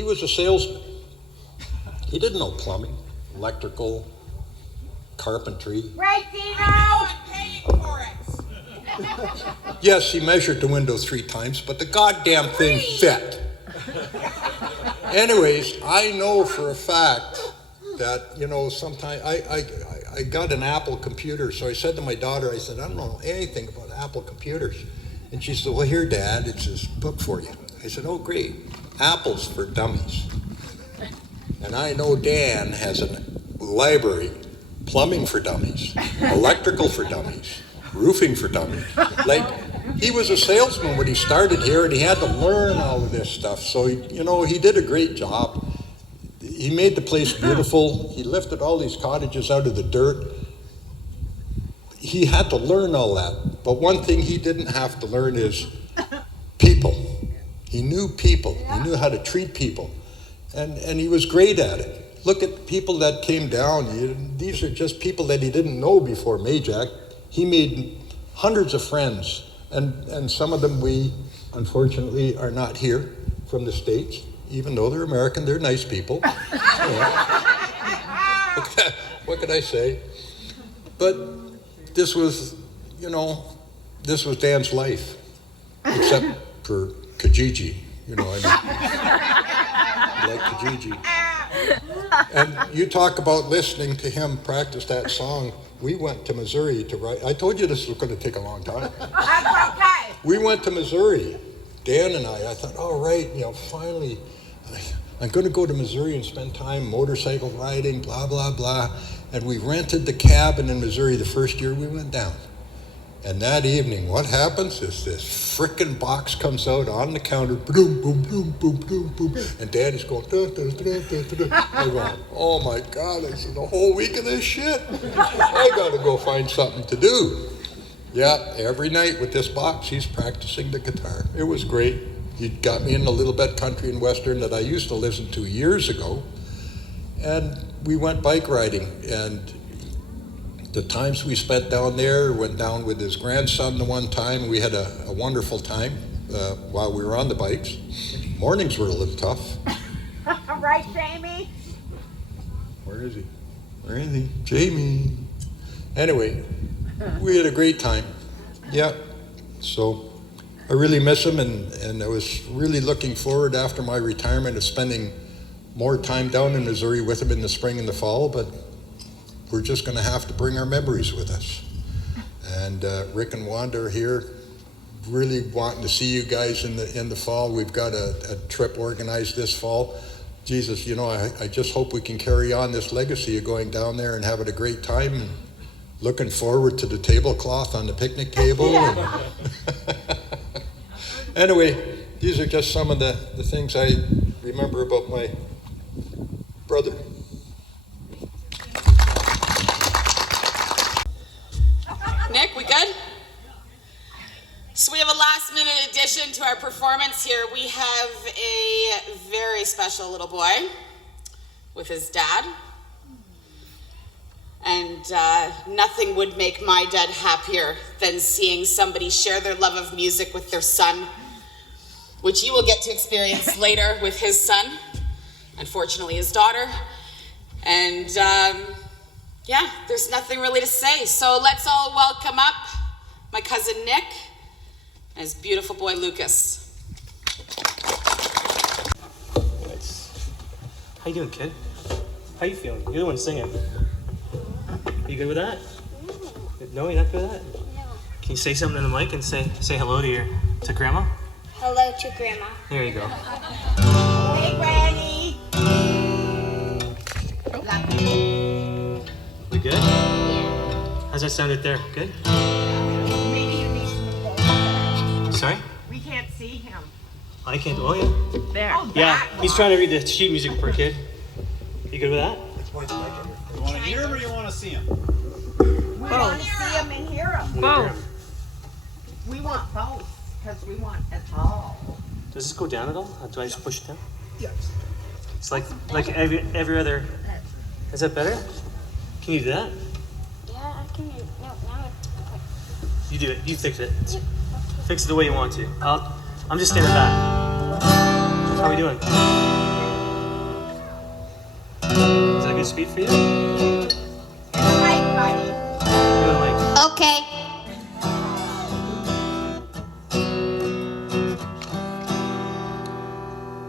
was a salesman. He didn't know plumbing, electrical, carpentry. Right, Dino? Paying for it. Yes, he measured the window 3 times, but the goddamn thing fit. Anyways, I know for a fact that, you know, sometimes I got an Apple computer, so I said to my daughter, I said, I don't know anything about Apple computers. And she said, well, here, Dad, it's this book for you. I said, oh, great. Apples for Dummies. And I know Dan has a library, plumbing for dummies, electrical for dummies, roofing for dummies. Like, he was a salesman when he started here, and he had to learn all of this stuff. So, you know, he did a great job. He made the place beautiful. He lifted all these cottages out of the dirt. He had to learn all that. But one thing he didn't have to learn is people. He knew people. He knew how to treat people. And he was great at it. Look at the people that came down. These are just people that he didn't know before Majak. He made hundreds of friends. And some of them we, unfortunately, are not here from the States. Even though they're American, they're nice people. What could I say? But this was, you know, this was Dan's life. Except for Kijiji, you know, I mean, like Kijiji. And you talk about listening to him practice that song. We went to Missouri to write. I told you this was going to take a long time. That's okay. We went to Missouri, Dan and I thought, all right, you know, finally, I'm going to go to Missouri and spend time motorcycle riding, blah, blah, blah. And we rented the cabin in Missouri the first year we went down. And that evening, what happens is this frickin' box comes out on the counter, boom, boom, boom, boom, boom, boom, and Daddy's going, dun, dun, dun, dun, dun, dun. I go, oh my God, I said, the whole week of this shit? I gotta go find something to do. Yeah, every night with this box, he's practicing the guitar. It was great. He got me in a little bit country and western that I used to listen to years ago. And we went bike riding, and the times we spent down there, went down with his grandson the one time. We had a wonderful time while we were on the bikes. Mornings were a little tough. Right, Jamie? Where is he? Where is he? Jamie. Anyway, we had a great time. Yeah. So I really miss him, and I was really looking forward after my retirement of spending more time down in Missouri with him in the spring and the fall, but we're just going to have to bring our memories with us. And Rick and Wanda are here, really wanting to see you guys in the fall. We've got a trip organized this fall. Jesus, you know, I just hope we can carry on this legacy of going down there and having a great time, and looking forward to the tablecloth on the picnic table. Yeah. Anyway, these are just some of the things I remember about my brother. Nick, we good? So we have a last minute addition to our performance here. We have a very special little boy with his dad. And nothing would make my dad happier than seeing somebody share their love of music with their son, which you will get to experience later with his son, unfortunately his daughter. And yeah, there's nothing really to say. So let's all welcome up my cousin Nick and his beautiful boy Lucas. Nice. How you doing, kid? How you feeling? You're the one singing. You good with that? No, you're not good with that? No. Can you say something in the mic and say hello to Grandma? Hello to Grandma. There you go. Hey, Granny. We good? Yeah. How's that sound right there? Good? Maybe you need to go. Sorry? We can't see him. I can't. Oh, yeah. There. Oh, Yeah, that he's trying to read the sheet music for a kid. You good with that? You want to hear him or you want to see him? We want to see him and hear him. Both. We want both, because we want it all. Does this go down at all? Do I just push it down? Yes. It's like every other. Is that better? Can you do that? Yeah, I can. No, now it's. You do it. You fix it. Fix it the way you want to. I'm just standing back. How are we doing? Is that a good speed for you? Right, buddy. Good, Mike. Okay.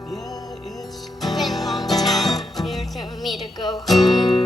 Yeah, it's. Been a long time. They're telling me to go home.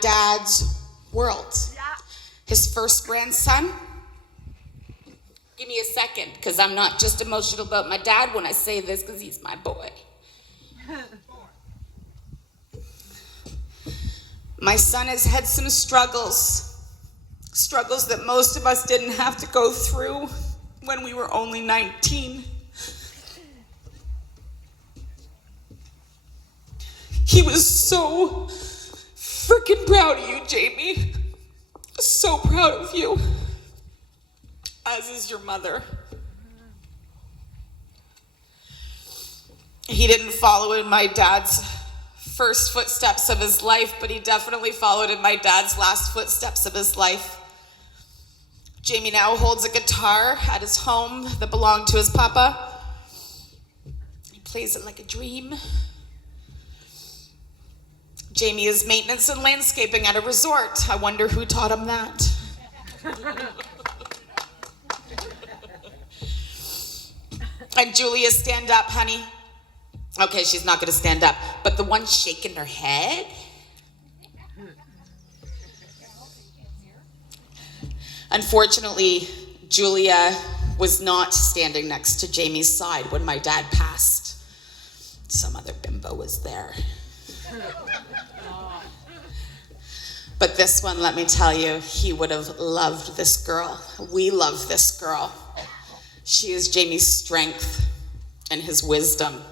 Dad's world. His first grandson. Give me a second, because I'm not just emotional about my dad when I say this, because he's my boy. My son has had some struggles that most of us didn't have to go through when we were only 19. He was so freaking proud of you, Jamie. So proud of you. As is your mother. He didn't follow in my dad's first footsteps of his life, but he definitely followed in my dad's last footsteps of his life. Jamie now holds a guitar at his home that belonged to his papa. He plays it like a dream. Jamie is maintenance and landscaping at a resort. I wonder who taught him that. And Julia, stand up, honey. Okay, she's not gonna stand up, but the one shaking her head? Unfortunately, Julia was not standing next to Jamie's side when my dad passed. Some other bimbo was there. But this one, let me tell you, he would have loved this girl. We love this girl. She is Jamie's strength and his wisdom.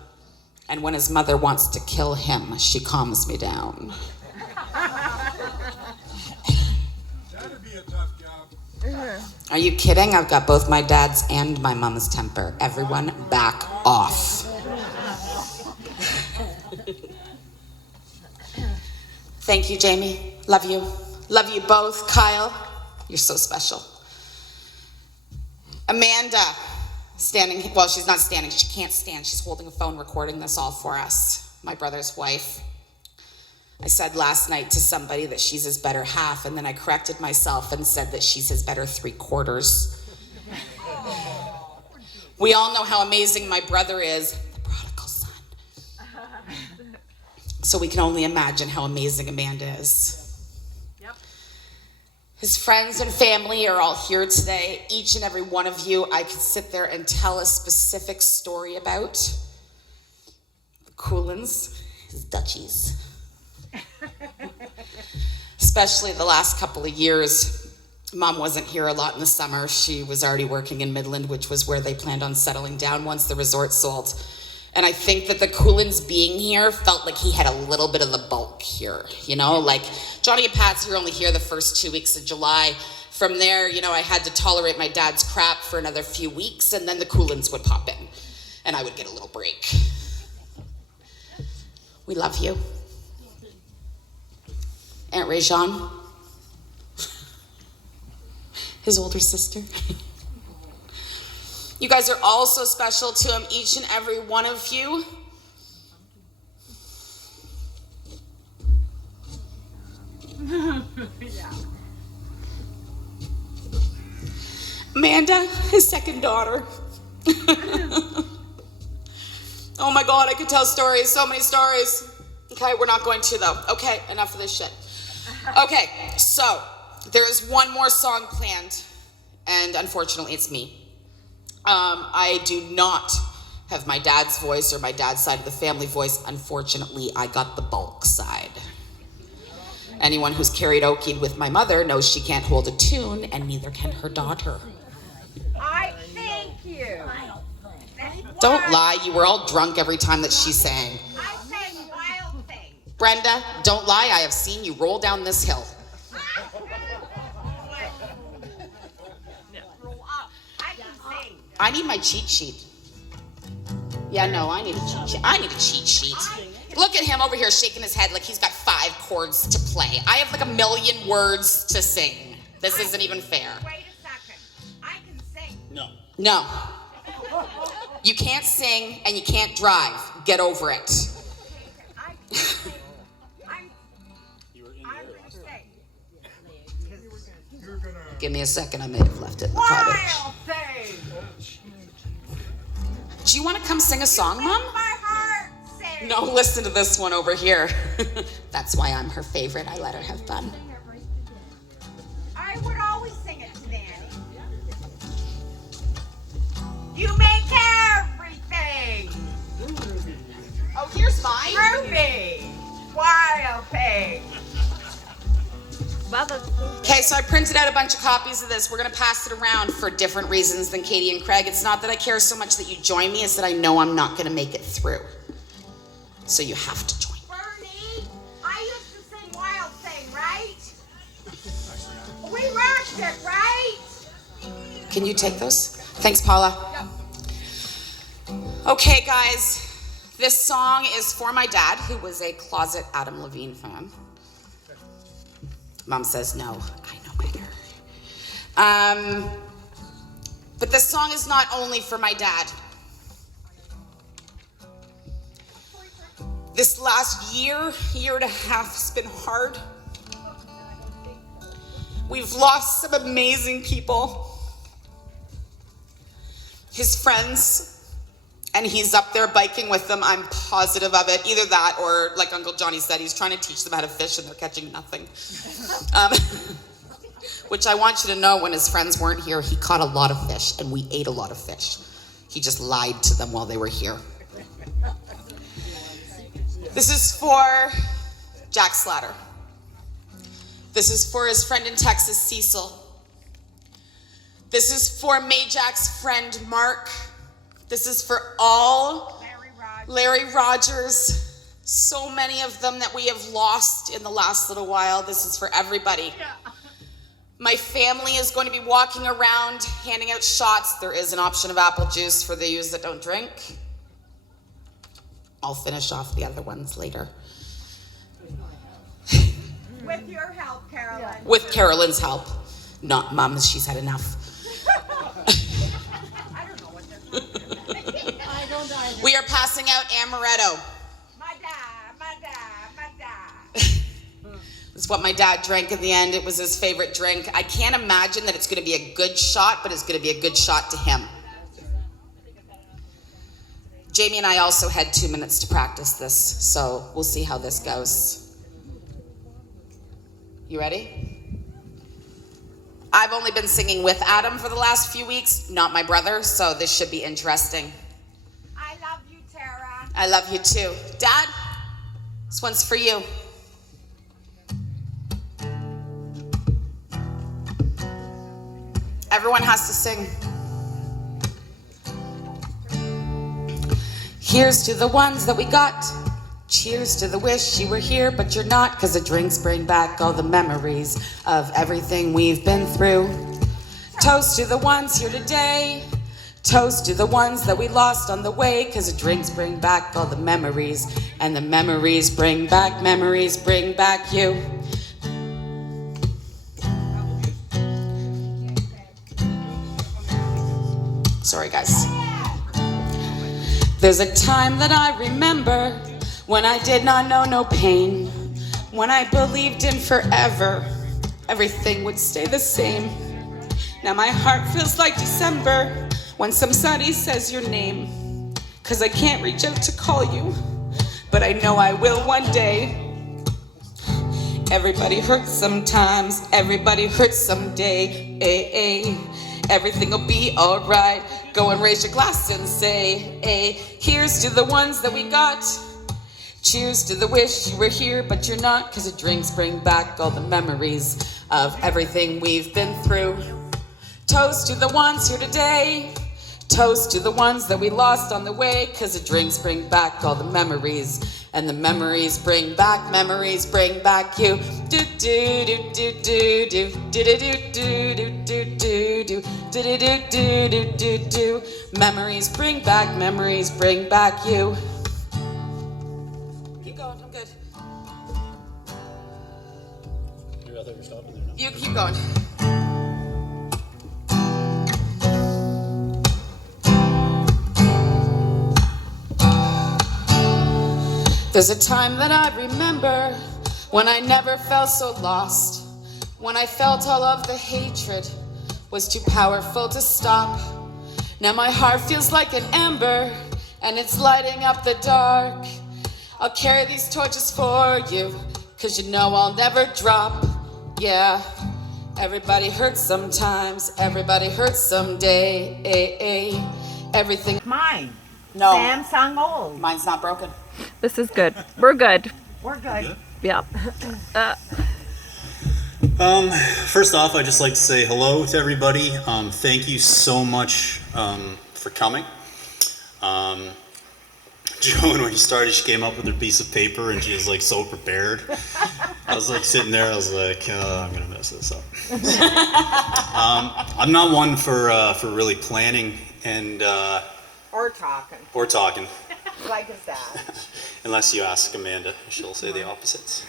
And when his mother wants to kill him, she calms me down. That'd be a tough job. Are you kidding? I've got both my dad's and my mom's temper. Everyone back off. Thank you, Jamie. Love you. Love you both. Kyle, you're so special. Amanda, standing, well, she's not standing, she can't stand. She's holding a phone recording this all for us, my brother's wife. I said last night to somebody that she's his better half, and then I corrected myself and said that she's his better 3/4. We all know how amazing my brother is, the prodigal son. So we can only imagine how amazing Amanda is. His friends and family are all here today. Each and every one of you, I could sit there and tell a specific story about. The Coolins, his duchies. Especially the last couple of years. Mom wasn't here a lot in the summer. She was already working in Midland, which was where they planned on settling down once the resort sold. And I think that the Coolins being here felt like he had a little bit of the bulk here, you know, like Johnny and Patsy were only here the first 2 weeks of July. From there, you know, I had to tolerate my dad's crap for another few weeks, and then the Coolins would pop in and I would get a little break. We love you. Aunt Rajan, his older sister. You guys are all so special to him, each and every one of you. Yeah. Amanda, his second daughter. Oh my God, I could tell stories, so many stories. Okay, we're not going to though. Okay, enough of this shit. Okay, so there is one more song planned, and unfortunately it's me. I do not have my dad's voice or my dad's side of the family voice. Unfortunately, I got the bulk side. Anyone who's karaoke'd with my mother knows she can't hold a tune, and neither can her daughter. I thank you. Don't lie, you were all drunk every time that she sang. I sang wild things. Brenda, don't lie, I have seen you roll down this hill. I need my cheat sheet. Yeah, no, I need a cheat sheet. I need a cheat sheet. Look at him over here shaking his head like he's got 5 chords to play. I have like 1 million words to sing. This isn't even fair. Wait a second. I can sing. No. No. You can't sing and you can't drive. Get over it. I can sing. I'm gonna sing. Give me a second, I may have left it in the cottage. Wild thing. Do you want to come sing a song, Mom? My heart sing. No, listen to this one over here. That's why I'm her favorite. I let her have fun. I would always sing it to Danny. You make everything. Oh, here's mine. Ruby. Wild thing. Okay, so I printed out a bunch of copies of this. We're going to pass it around for different reasons than Katie and Craig. It's not that I care so much that you join me, it's that I know I'm not going to make it through. So you have to join. Bernie, I used to sing Wild Thing, right? We rocked it, right? Can you take those? Thanks, Paula. Okay, guys. This song is for my dad, who was a closet Adam Levine fan. Mom says no, I know better. But this song is not only for my dad. This last year and a half has been hard. We've lost some amazing people. His friends, and he's up there biking with them, I'm positive of it. Either that or, like Uncle Johnny said, he's trying to teach them how to fish and they're catching nothing. Which I want you to know, when his friends weren't here, he caught a lot of fish and we ate a lot of fish. He just lied to them while they were here. This is for Jack Slatter. This is for his friend in Texas, Cecil. This is for Majak's friend, Mark. This is for all Larry Rogers. So many of them that we have lost in the last little while. This is for everybody. My family is going to be walking around handing out shots. There is an option of apple juice for those that don't drink. I'll finish off the other ones later. With your help, Carolyn. With Carolyn's help. Not Mom's, she's had enough. I don't know what they're talking about. I don't either. We are passing out amaretto. My dad. It's what my dad drank in the end. It was his favorite drink. I can't imagine that it's going to be a good shot, but it's going to be a good shot to him. Jamie and I also had 2 minutes to practice this, so we'll see how this goes. You ready? I've only been singing with Adam for the last few weeks, not my brother, so this should be interesting. I love you, Tara. I love you too. Dad, this one's for you. Everyone has to sing. Here's to the ones that we got. Cheers to the wish you were here, but you're not, 'cause the drinks bring back all the memories of everything we've been through. Toast to the ones here today. Toast to the ones that we lost on the way, 'cause the drinks bring back all the memories, and the memories bring back you. Sorry, guys. There's a time that I remember when I did not know no pain, when I believed in forever, everything would stay the same. Now my heart feels like December when somebody says your name, 'cause I can't reach out to call you, but I know I will one day. Everybody hurts sometimes, everybody hurts someday. Everything will be alright. Go and raise your glass and say, here's to the ones that we got. Cheers to the wish you were here, but you're not, 'cause the drinks bring back all the memories of everything we've been through. Toast to the ones here today. Toast to the ones that we lost on the way, 'cause the drinks bring back all the memories, and the memories bring back you. Do do do do do do do do do do do do do do do do do do. Memories bring back you. Keep going, I'm good. I thought you were stopping there. You keep going. There's a time that I remember when I never felt so lost, when I felt all of the hatred was too powerful to stop. Now my heart feels like an ember and it's lighting up the dark. I'll carry these torches for you, 'cause you know I'll never drop. Yeah, everybody hurts sometimes, everybody hurts someday. Everything. Mine. No. Samsung old. Mine's not broken. This is good. We're good. We're good. Yep. First off, I'd just like to say hello to everybody. Thank you so much for coming. Joan, when you started, she came up with her piece of paper and she was like so prepared. I was like sitting there, I was like, I'm gonna mess this up. I'm not one for really planning and Or talking. or talking. like his dad. Unless you ask Amanda, she'll say the opposites.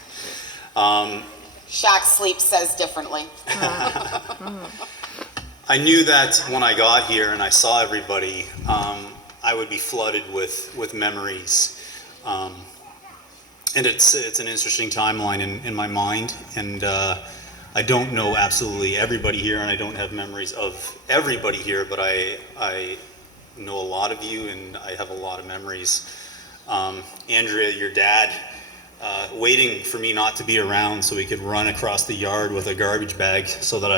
Schaack Sleep says differently. I knew that when I got here and I saw everybody, I would be flooded with memories. And it's an interesting timeline in my mind, and I don't know absolutely everybody here, and I don't have memories of everybody here, but I know a lot of you, and I have a lot of memories. Andrea, your dad, waiting for me not to be around so he could run across the yard with a garbage bag so that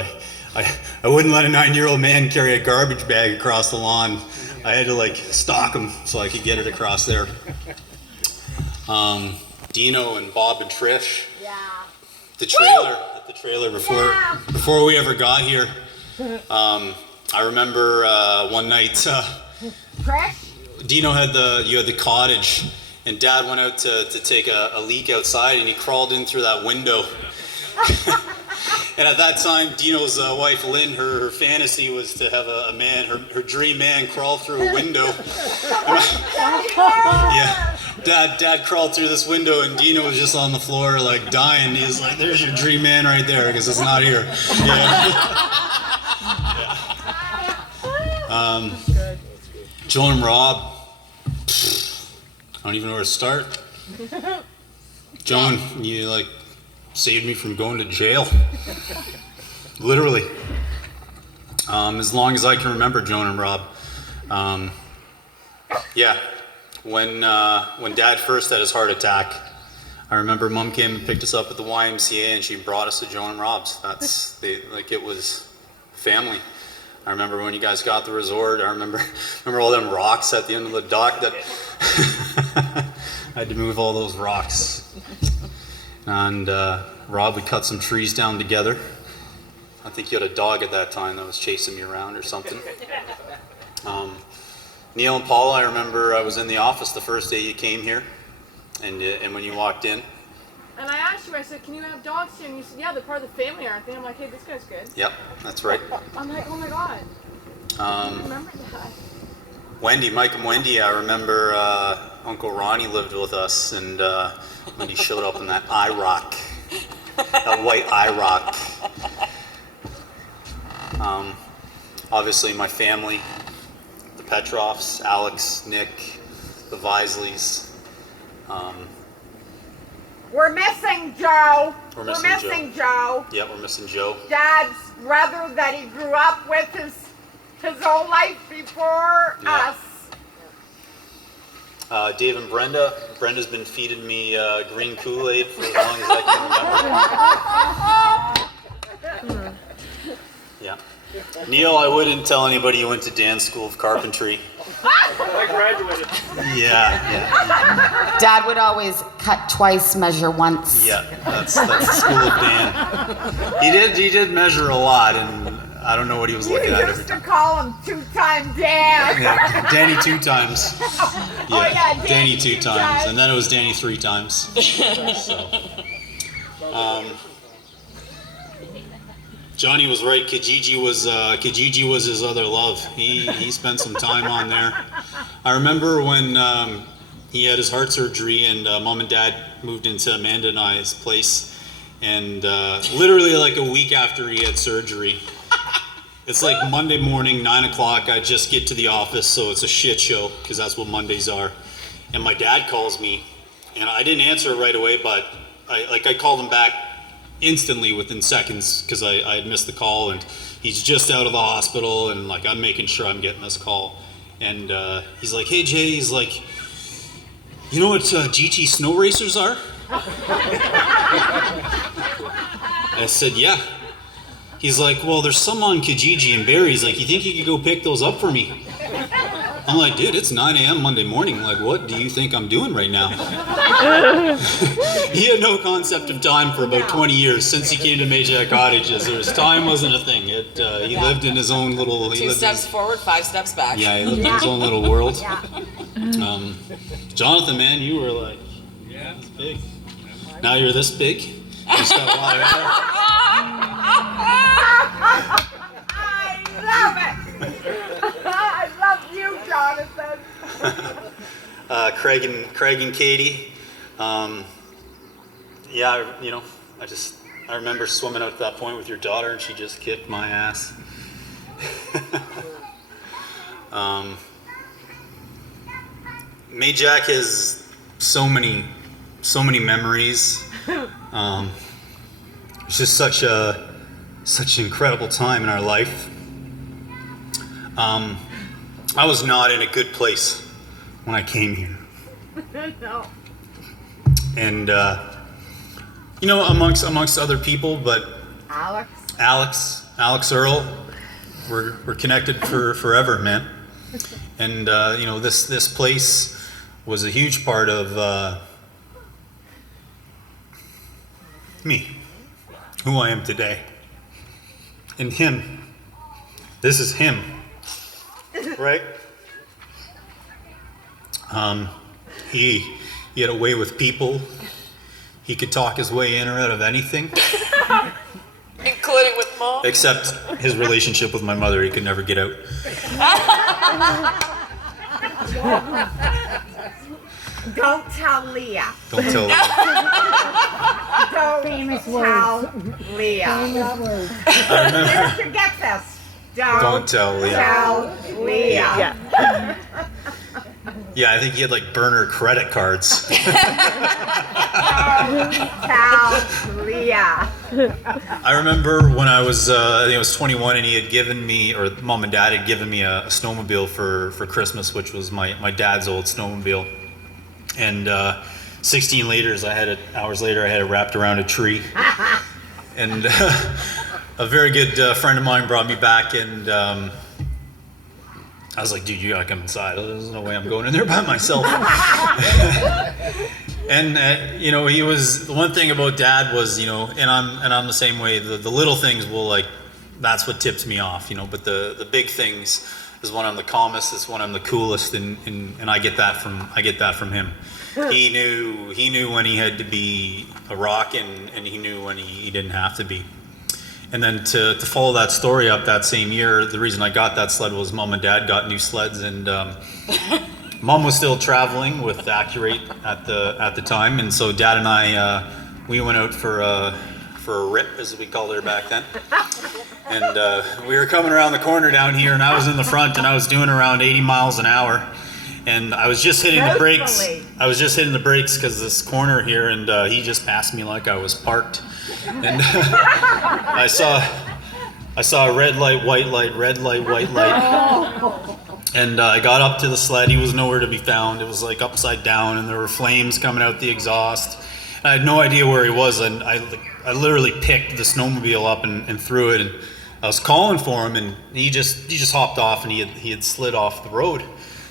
I wouldn't let a 9-year-old man carry a garbage bag across the lawn. I had to like stalk him so I could get it across there. Dino and Bob and Trish. Yeah. The trailer before we ever got here. I remember one night Dino had the cottage, and Dad went out to take a leak outside, and he crawled in through that window. And at that time, Dino's wife Lynn, her fantasy was to have a man, her dream man, crawl through a window. Yeah. Dad crawled through this window, and Dino was just on the floor, like dying. He was like, "There's your dream man right there," because it's not here. Yeah. Joan and Rob. I don't even know where to start. Joan, you like saved me from going to jail. Literally. As long as I can remember, Joan and Rob. Yeah. When Dad first had his heart attack, I remember Mom came and picked us up at the YMCA, and she brought us to Joan and Rob's. It was family. I remember when you guys got the resort. I remember all them rocks at the end of the dock that I had to move all those rocks. And Rob, we cut some trees down together. I think you had a dog at that time that was chasing me around or something. Neil and Paula, I remember I was in the office the first day you came here, and when you walked in. And I asked you, I said, "Can you have dogs here?" And you said, "Yeah, they're part of the family, aren't they?" I'm like, "Hey, this guy's good." Yep, that's right. I'm like, "Oh my god." I remember that. Mike and Wendy, I remember Uncle Ronnie lived with us, and Wendy showed up in that IROC, that white IROC. Obviously my family, the Petrovs, Alex, Nick, the Visleys. We're missing Joe. We're missing Joe. Yeah, we're missing Joe. Dad's brother that he grew up with his whole life before us. Dave and Brenda. Brenda's been feeding me green Kool-Aid for as long as I can remember. Yeah. Neil, I wouldn't tell anybody you went to Dan's School of Carpentry. I graduated. Yeah. Dad would always cut twice, measure once. Yeah, that's the School of Dan. He did measure a lot, and I don't know what he was looking at every We used time. to call him two-time Dan. Yeah, Danny 2 times. Yeah, Danny 2 times, and then it was Danny 3 times. So, Johnny was right. Kijiji was his other love. He spent some time on there. I remember when he had his heart surgery, and Mom and Dad moved into Amanda and I's place, and literally like a week after he had surgery. It's like Monday morning, 9 o'clock. I just get to the office, so it's a shit show, because that's what Mondays are. And my dad calls me, and I didn't answer right away, but I called him back instantly within seconds, because I had missed the call, and he's just out of the hospital, and like I'm making sure I'm getting this call. And he's like, "Hey Jay," he's like, "You know what GT snow racers are?" I said, "Yeah." He's like, "Well, there's some on Kijiji and Barry. He's like, you think you could go pick those up for me?" I'm like, "Dude, it's 9 a.m. Monday morning. Like, what do you think I'm doing right now?" He had no concept of time for about 20 years since he came to Mayjack Cottages. Time wasn't a thing. He lived in his own little... 2 steps forward, 5 steps back. Yeah, he lived in his own little world. Jonathan, man, you were like, yeah, it's big. Now you're this big. You just got a lot of hair. I love it. I love you, Jonathan. Craig and Katie. Yeah, I remember swimming out to that point with your daughter, and she just kicked my ass. Jack has so many memories. It's just such an incredible time in our life. I was not in a good place when I came here. No. And amongst other people, but Alex Earl, we're connected for forever, man. And this place was a huge part of me, who I am today. And him, this is him, right? He had a way with people. He could talk his way in or out of anything. Including with Mom? Except his relationship with my mother, he could never get out. Don't tell Leah. Don't tell Leah. Don't tell Leah. Mister, get this. Don't tell Leah. Tell Leah. Yeah, I think he had like burner credit cards. Tell Leah. I remember when I was, I think I was 21, and he had given me, or Mom and Dad had given me a snowmobile for Christmas, which was my dad's old snowmobile. And 16 hours later, I had it wrapped around a tree. And a very good friend of mine brought me back, and I was like, dude, you gotta come inside. There's no way I'm going in there by myself. And he was, the one thing about Dad was, and I'm the same way. The little things will, like, that's what tips me off, but the big things is when I'm the calmest, is when I'm the coolest, and I get that from him. He knew when he had to be a rock, and he knew when he didn't have to be. And then to follow that story up, that same year, the reason I got that sled was Mom and Dad got new sleds, and Mom was still traveling with Accurate at the time, and so Dad and I we went out for a rip, as we called her back then. And we were coming around the corner down here, and I was in the front, and I was doing around 80 miles an hour, and I was just hitting the brakes. I was just hitting the brakes because this corner here, and he just passed me like I was parked. And I saw a red light, white light, red light, white light. And I got up to the sled. He was nowhere to be found. It was like upside down, and there were flames coming out the exhaust. And I had no idea where he was, and I literally picked the snowmobile up and threw it. And I was calling for him, and he just hopped off, and he had slid off the road.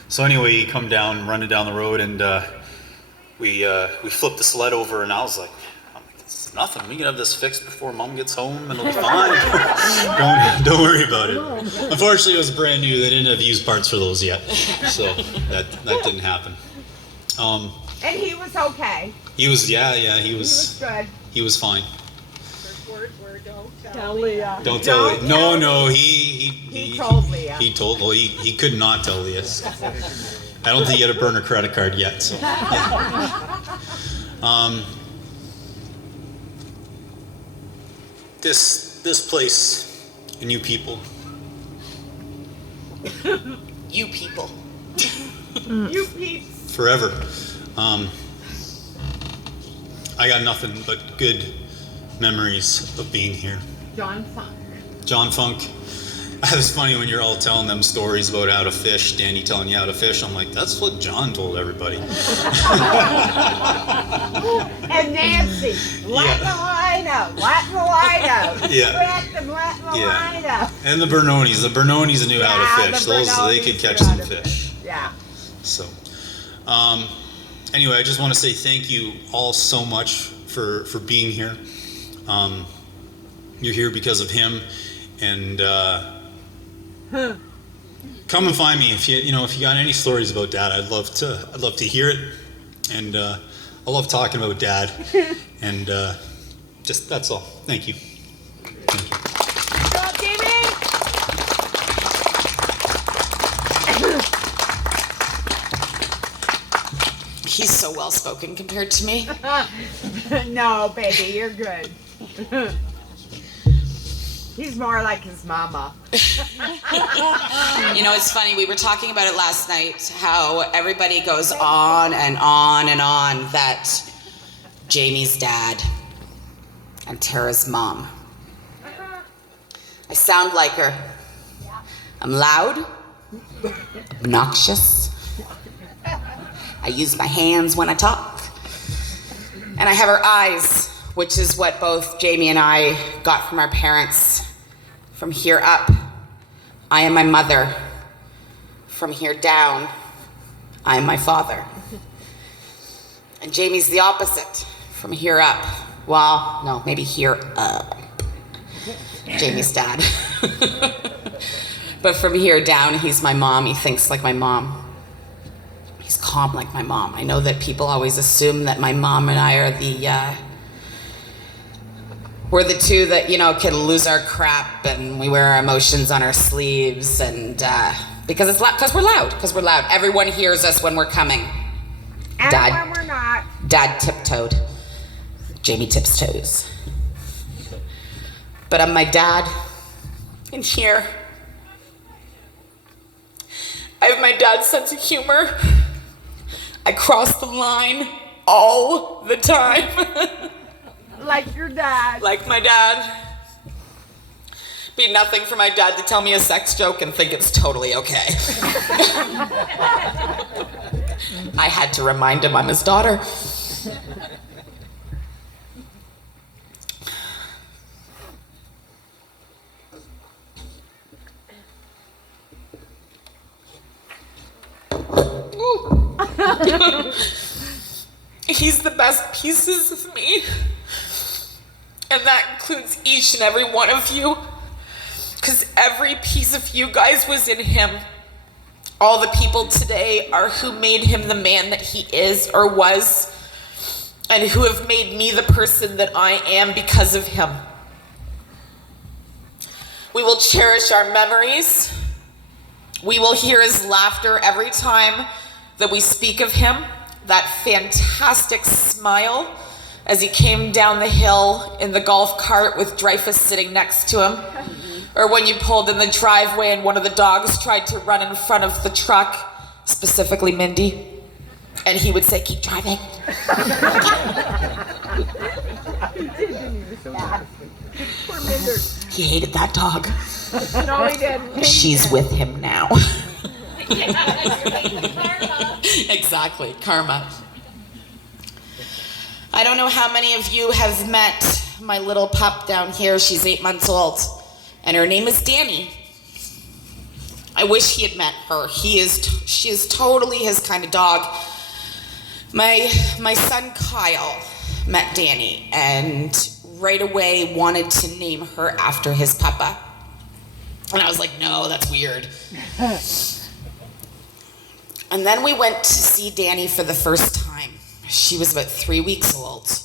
So anyway, he come down, running down the road, and we flipped the sled over, and I was like, it's nothing. We can have this fixed before Mom gets home, and it'll be fine. Don't worry about it. Unfortunately, it was brand new. They didn't have used parts for those yet, so that didn't happen. And he was okay. He was, he was good. He was fine. Word, don't tell Leah. Don't tell Leah. No, he told Leah. He could not tell Leah. I don't think he had a burner credit card yet. So. Yeah. This place and you people. You people. You peeps. Forever. I got nothing but good memories of being here. John Funk. It's funny when you're all telling them stories about how to fish, Danny telling you how to fish. I'm like, that's what John told everybody. And Nancy, let the line out. Yeah. Let the line out. And the Bernonis knew how to fish. They could catch some fish. Yeah. So, anyway, I just want to say thank you all so much for being here. You're here because of him, and come and find me if you got any stories about Dad. I'd love to hear it, and I love talking about Dad, and just that's all. Thank you. He's so well-spoken compared to me. No, baby, you're good. He's more like his mama. You know, it's funny, we were talking about it last night, how everybody goes on and on and on that Jamie's dad and Tara's mom. I sound like her. I'm loud, obnoxious. I use my hands when I talk. And I have her eyes, which is what both Jamie and I got from our parents. From here up, I am my mother. From here down, I am my father. And Jamie's the opposite. From here up, well, no, maybe here up. Jamie's dad. But from here down, he's my mom. He thinks like my mom. He's calm like my mom. I know that people always assume that my mom and I are we're the two that, you know, can lose our crap and we wear our emotions on our sleeves and, because we're loud. Everyone hears us when we're coming. And when we're not. Dad tiptoed. Jamie tips toes. But I'm my dad in here. I have my dad's sense of humor. I cross the line all the time. Like your dad. Like my dad. Be nothing for my dad to tell me a sex joke and think it's totally okay. I had to remind him I'm his daughter. He's the best pieces of me. And that includes each and every one of you. Because every piece of you guys was in him. All the people today are who made him the man that he is or was. And who have made me the person that I am because of him. We will cherish our memories. We will hear his laughter every time that we speak of him. That fantastic smile as he came down the hill in the golf cart with Dreyfus sitting next to him. Or when you pulled in the driveway and one of the dogs tried to run in front of the truck, specifically Mindy, and he would say, "Keep driving." He hated that dog. No, he didn't. She's with him now. Exactly, karma. I don't know how many of you have met my little pup down here. She's 8 months old, and her name is Danny. I wish he had met her. She is totally his kind of dog. My son Kyle met Danny, and right away wanted to name her after his papa. And I was like, no, that's weird. And then we went to see Danny for the first time. She was about 3 weeks old.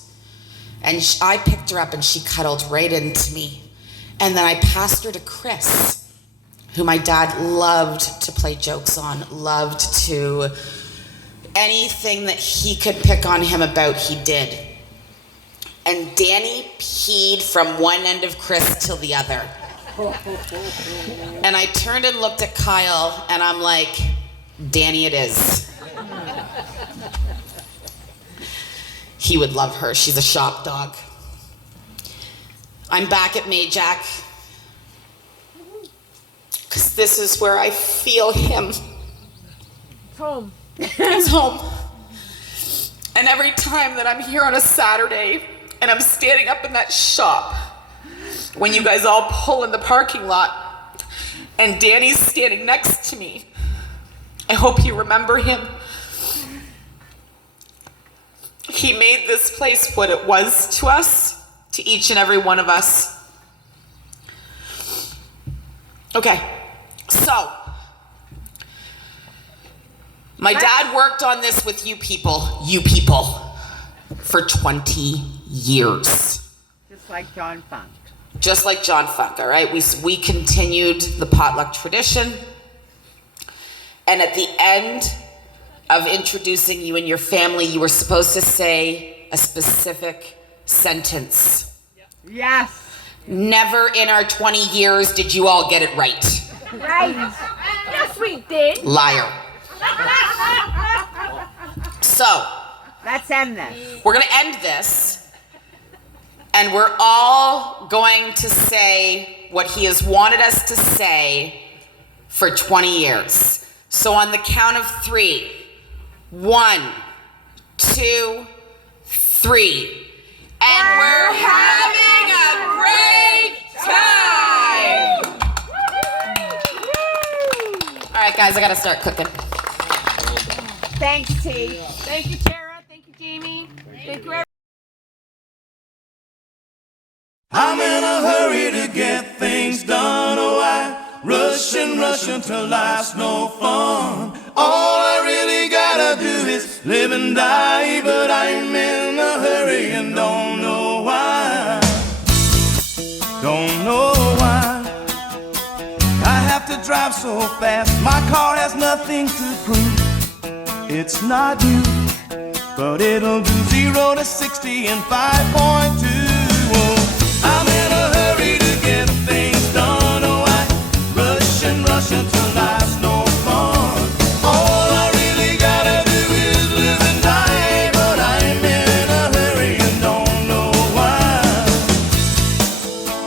And I picked her up and she cuddled right into me. And then I passed her to Chris, who my dad loved to play jokes on, loved to, anything that he could pick on him about, he did. And Danny peed from one end of Chris till the other. And I turned and looked at Kyle and I'm like, Danny it is. He would love her. She's a shop dog. I'm back at Majack because this is where I feel him. It's home. He's home. And every time that I'm here on a Saturday and I'm standing up in that shop, when you guys all pull in the parking lot and Danny's standing next to me, I hope you remember him. He made this place what it was to us, to each and every one of us. Okay, so my dad worked on this with you people, for 20 years. Just like John Funk. Just like John Funk, all right? We continued the potluck tradition. And at the end of introducing you and your family, you were supposed to say a specific sentence. Yes. Never in our 20 years did you all get it right. Right. Yes, we did. Liar. So, let's end this. We're going to end this, and we're all going to say what he has wanted us to say for 20 years. So on the count of 3, 1, 2, 3. And we're having a great time! All right, guys, I gotta start cooking. Thanks, T. Thank you, Tara. Thank you, Jamie. Thank you, everyone. I'm in a hurry to get things done. Oh, I rush until life's no fun. All I really gotta do is live and die, but I'm in a hurry and don't know why. Don't know why I have to drive so fast. My car has nothing to prove. It's not new, but it'll do 0 to 60 in 5.2. I'm in a hurry to get things done. Oh, I rush until life's no fun. All I really gotta do is live and die, but I'm in a hurry and don't know why.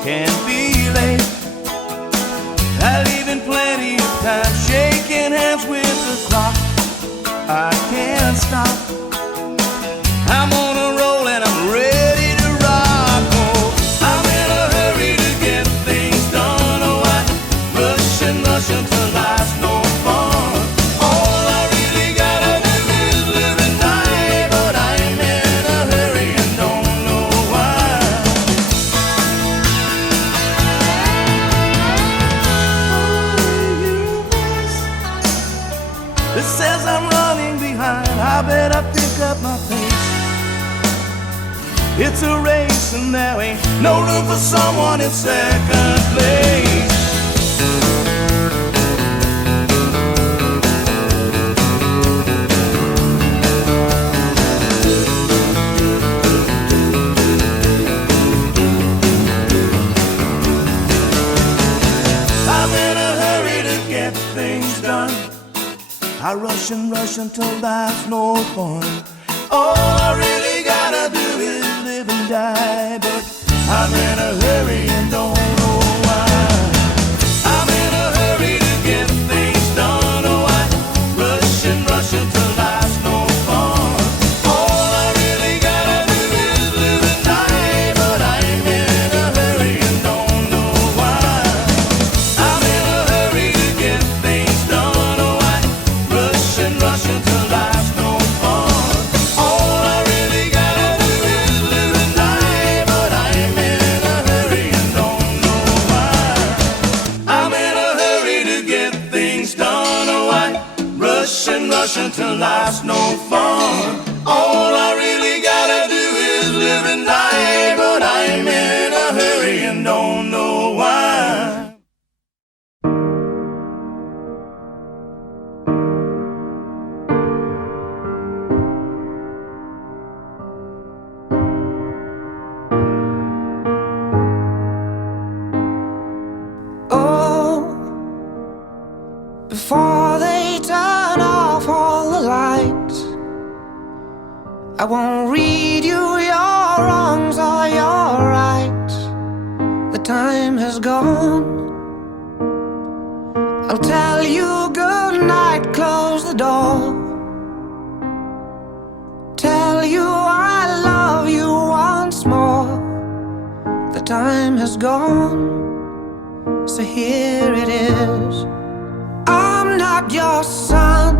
Can't be late. I leave in plenty of time, shaking hands with the clock. I can't stop. I'm on a roll and I'm ready to rock. Oh, I'm in a hurry to get things done. Oh, I rush until life's no fun. All I really gotta do is live and die, but I'm in a hurry and don't know why. It says I'm running behind. I better pick up my pace. It's a race and there ain't no room for someone in second place. I'm in a hurry to get things done. I rush until there's no fun. All I really gotta do is live and die, but I'm in a hurry and don't know why. I'm in a hurry to get things done. Oh, I rush until there's no fun. All I really gotta do is live and die, but I'm in a hurry and don't know why. I'm in a hurry to get things done. Oh, I rush until there's no fun. All I really gotta do is live and die, but I'm in a hurry and don't know why. I'm in a hurry to get things done. Oh, I rush until life's no fun. All I really gotta do is live and die, but I'm in a hurry and don't know why. Before they turn off all the lights, I won't read you your wrongs or your rights. The time has gone. I'll tell you good night, close the door. Tell you I love you once more. The time has gone, so here it is. I'm not your son,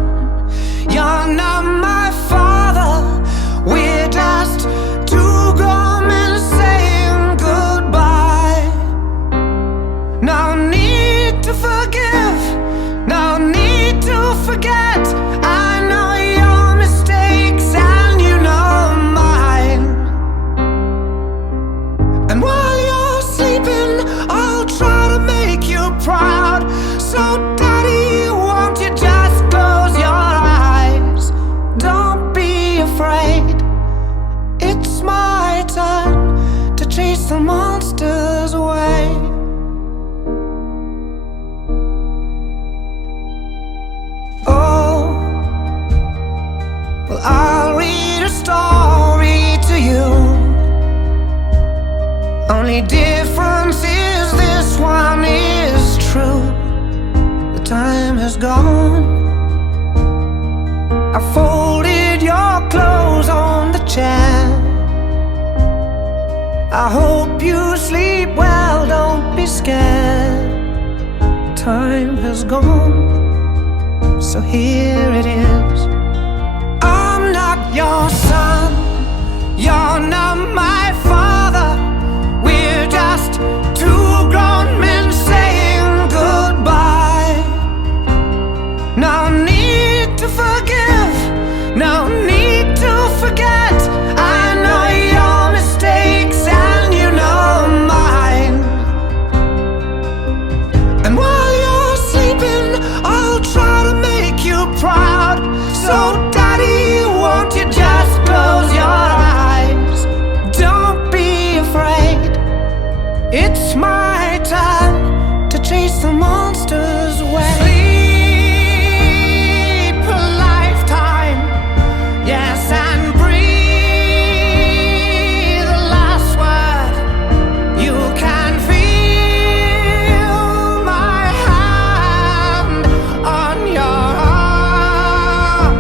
you're not my father. We're just two grown men saying goodbye. No need to forgive, no need to forget. I know your mistakes and you know mine. And while you're sleeping, I'll try to make you proud. So daddy, won't you just close your eyes? the monsters away. Oh, well, I'll read a story to you. Only difference is this one is true. The time has gone. I folded your clothes on the chair. I hope you sleep well, don't be scared. Time has gone, so here it is. I'm not your son, you're not my father. We're just two grown men saying goodbye. No need to forgive, no need to forget. I know your mistakes and you know mine. And while you're sleeping, I'll try to make you proud. So daddy, won't you just close your eyes? Don't be afraid, it's my time to chase the monsters away. Sleep a lifetime, yes, and breathe the last word. You can feel my hand on your arm.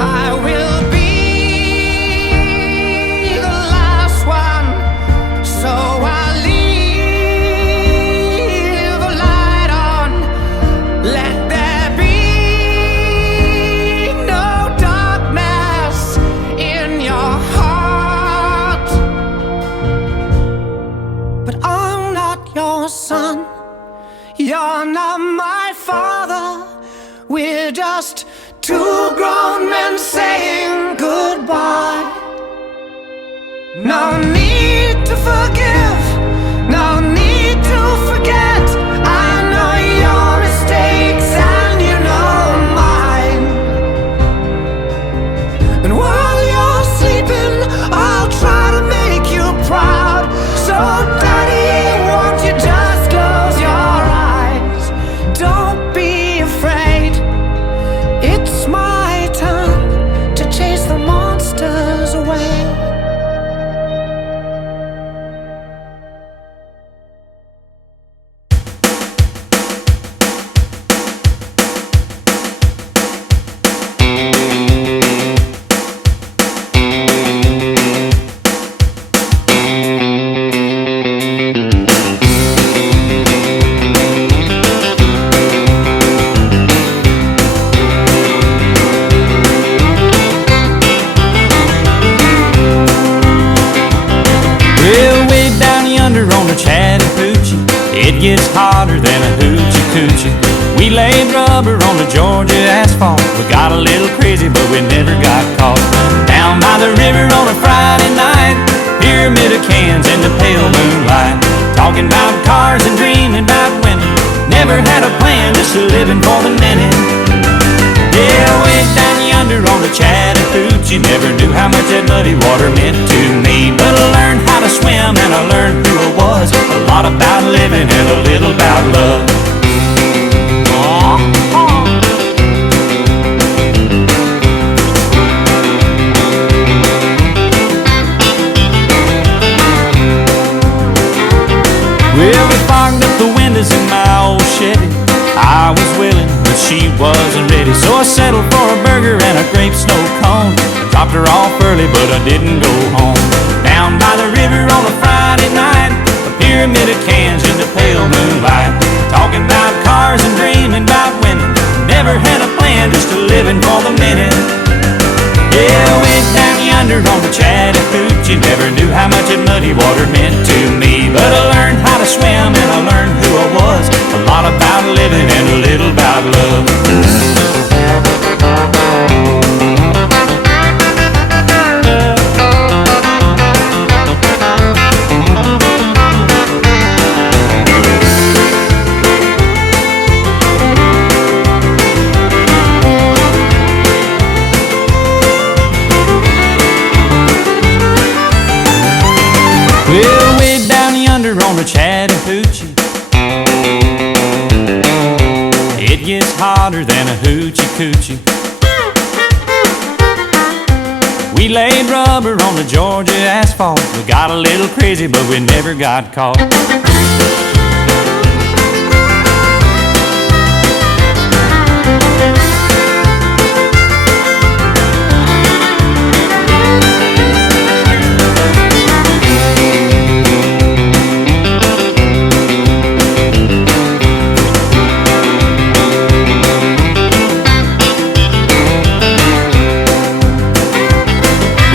I will be the last one, so I'll leave a light on. Let there be no darkness in your heart. But I'm not your son, you're not my father. We're just two grown men saying goodbye. No need to forgive, no need to forget. I know your mistakes and you know mine. And while you're sleeping, I'll try to make you proud. So daddy, won't you just close your eyes? Don't be afraid, it's my time to chase the monsters away. Well, way down yonder on the Chattahoochee, it gets hotter than a hoochie coochie. We laid rubber on the Georgia asphalt. We got a little crazy, but we never got caught. Down by the river on a Friday night, pyramid of cans in the pale moonlight, talking about cars and dreaming about women. Never had a plan, just living for the minute. Yeah, way down yonder on the Chattahoochee, never knew how much that muddy water meant to me. But I learned how to swim and I learned who I was. A lot about living and a little about love. Well, we fogged up the windows in my old Chevy. I was willing, but she wasn't ready. So I settled for a burger and a grape snow cone. I dropped her off early, but I didn't go home. Down by the river on a Friday night, a pyramid of cans in the pale moonlight, talking about cars and dreaming about women. Never had a plan, just living for the minute. Yeah, went down yonder on the Chattahoochee, never knew how much that muddy water meant to me. But I learned how to swim and I learned who I was. A lot about living and a little about love. sweeter than a hoochie coochie. We laid rubber on the Georgia asphalt. We got a little crazy, but we never got caught.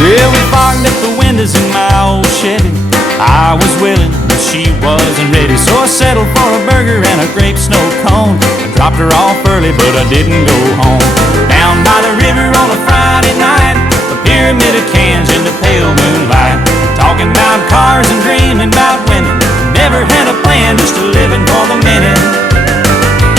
Well, we fogged up the windows in my old Chevy. I was willing, but she wasn't ready. So I settled for a burger and a grape snow cone. I dropped her off early, but I didn't go home. Down by the river on a Friday night, a pyramid of cans in the pale moonlight. Talking about cars and dreaming about women. Never had a plan, just living for the minute.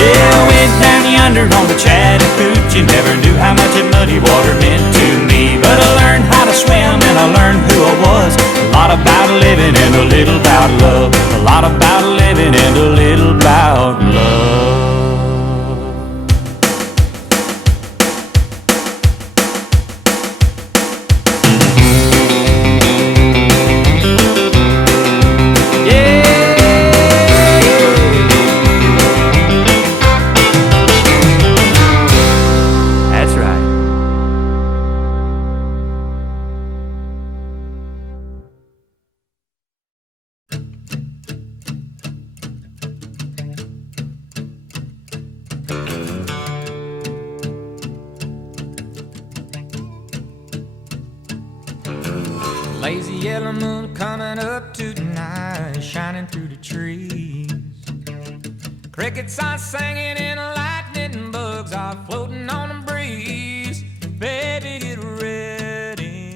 Yeah, I went down yonder on the Chattahoochee. Never knew how much that muddy water meant to me. But I learned how to swim and I learned who I was. A lot about living and a little about love. A lot about living and a little about love. Lazy yellow moon coming up tonight, shining through the trees. Crickets are singing and lightning bugs are floating on the breeze. Baby, get ready.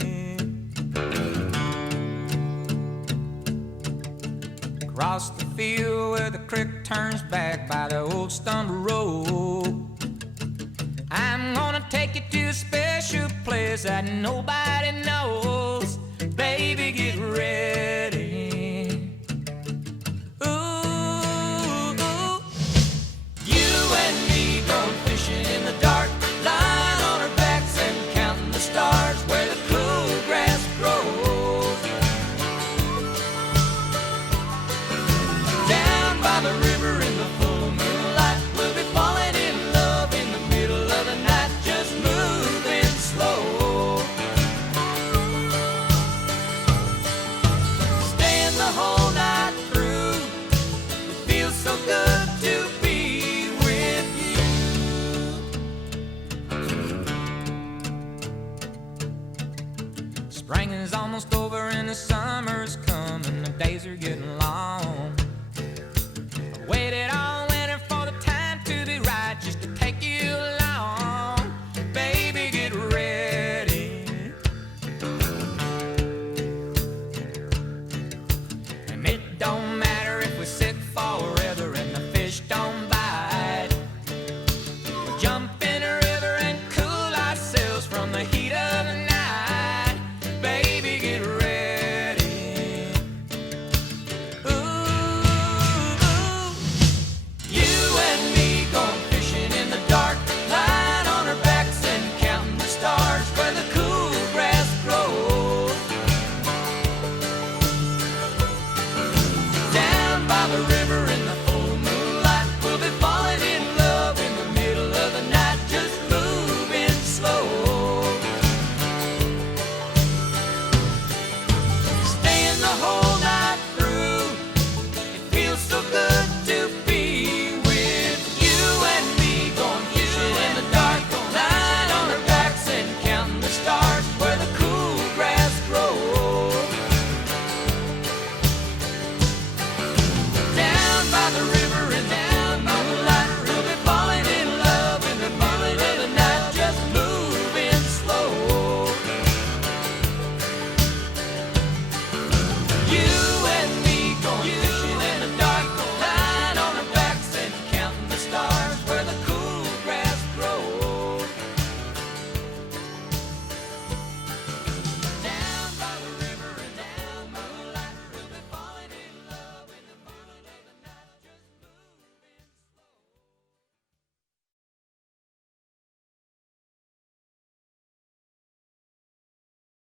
Across the field where the creek turns back by the old stumble road, I'm gonna take you to a special place that nobody knows. Baby, get ready. Ooh, you and me going fishing in the dark, lying on our backs and counting the stars where the cool grass grows. Down by the river in the full moonlight, we'll be falling in love in the middle of the night, just moving slow. The whole night through, it feels so good to be with you. Spring is almost over and the summer's coming. The days are getting long. I waited all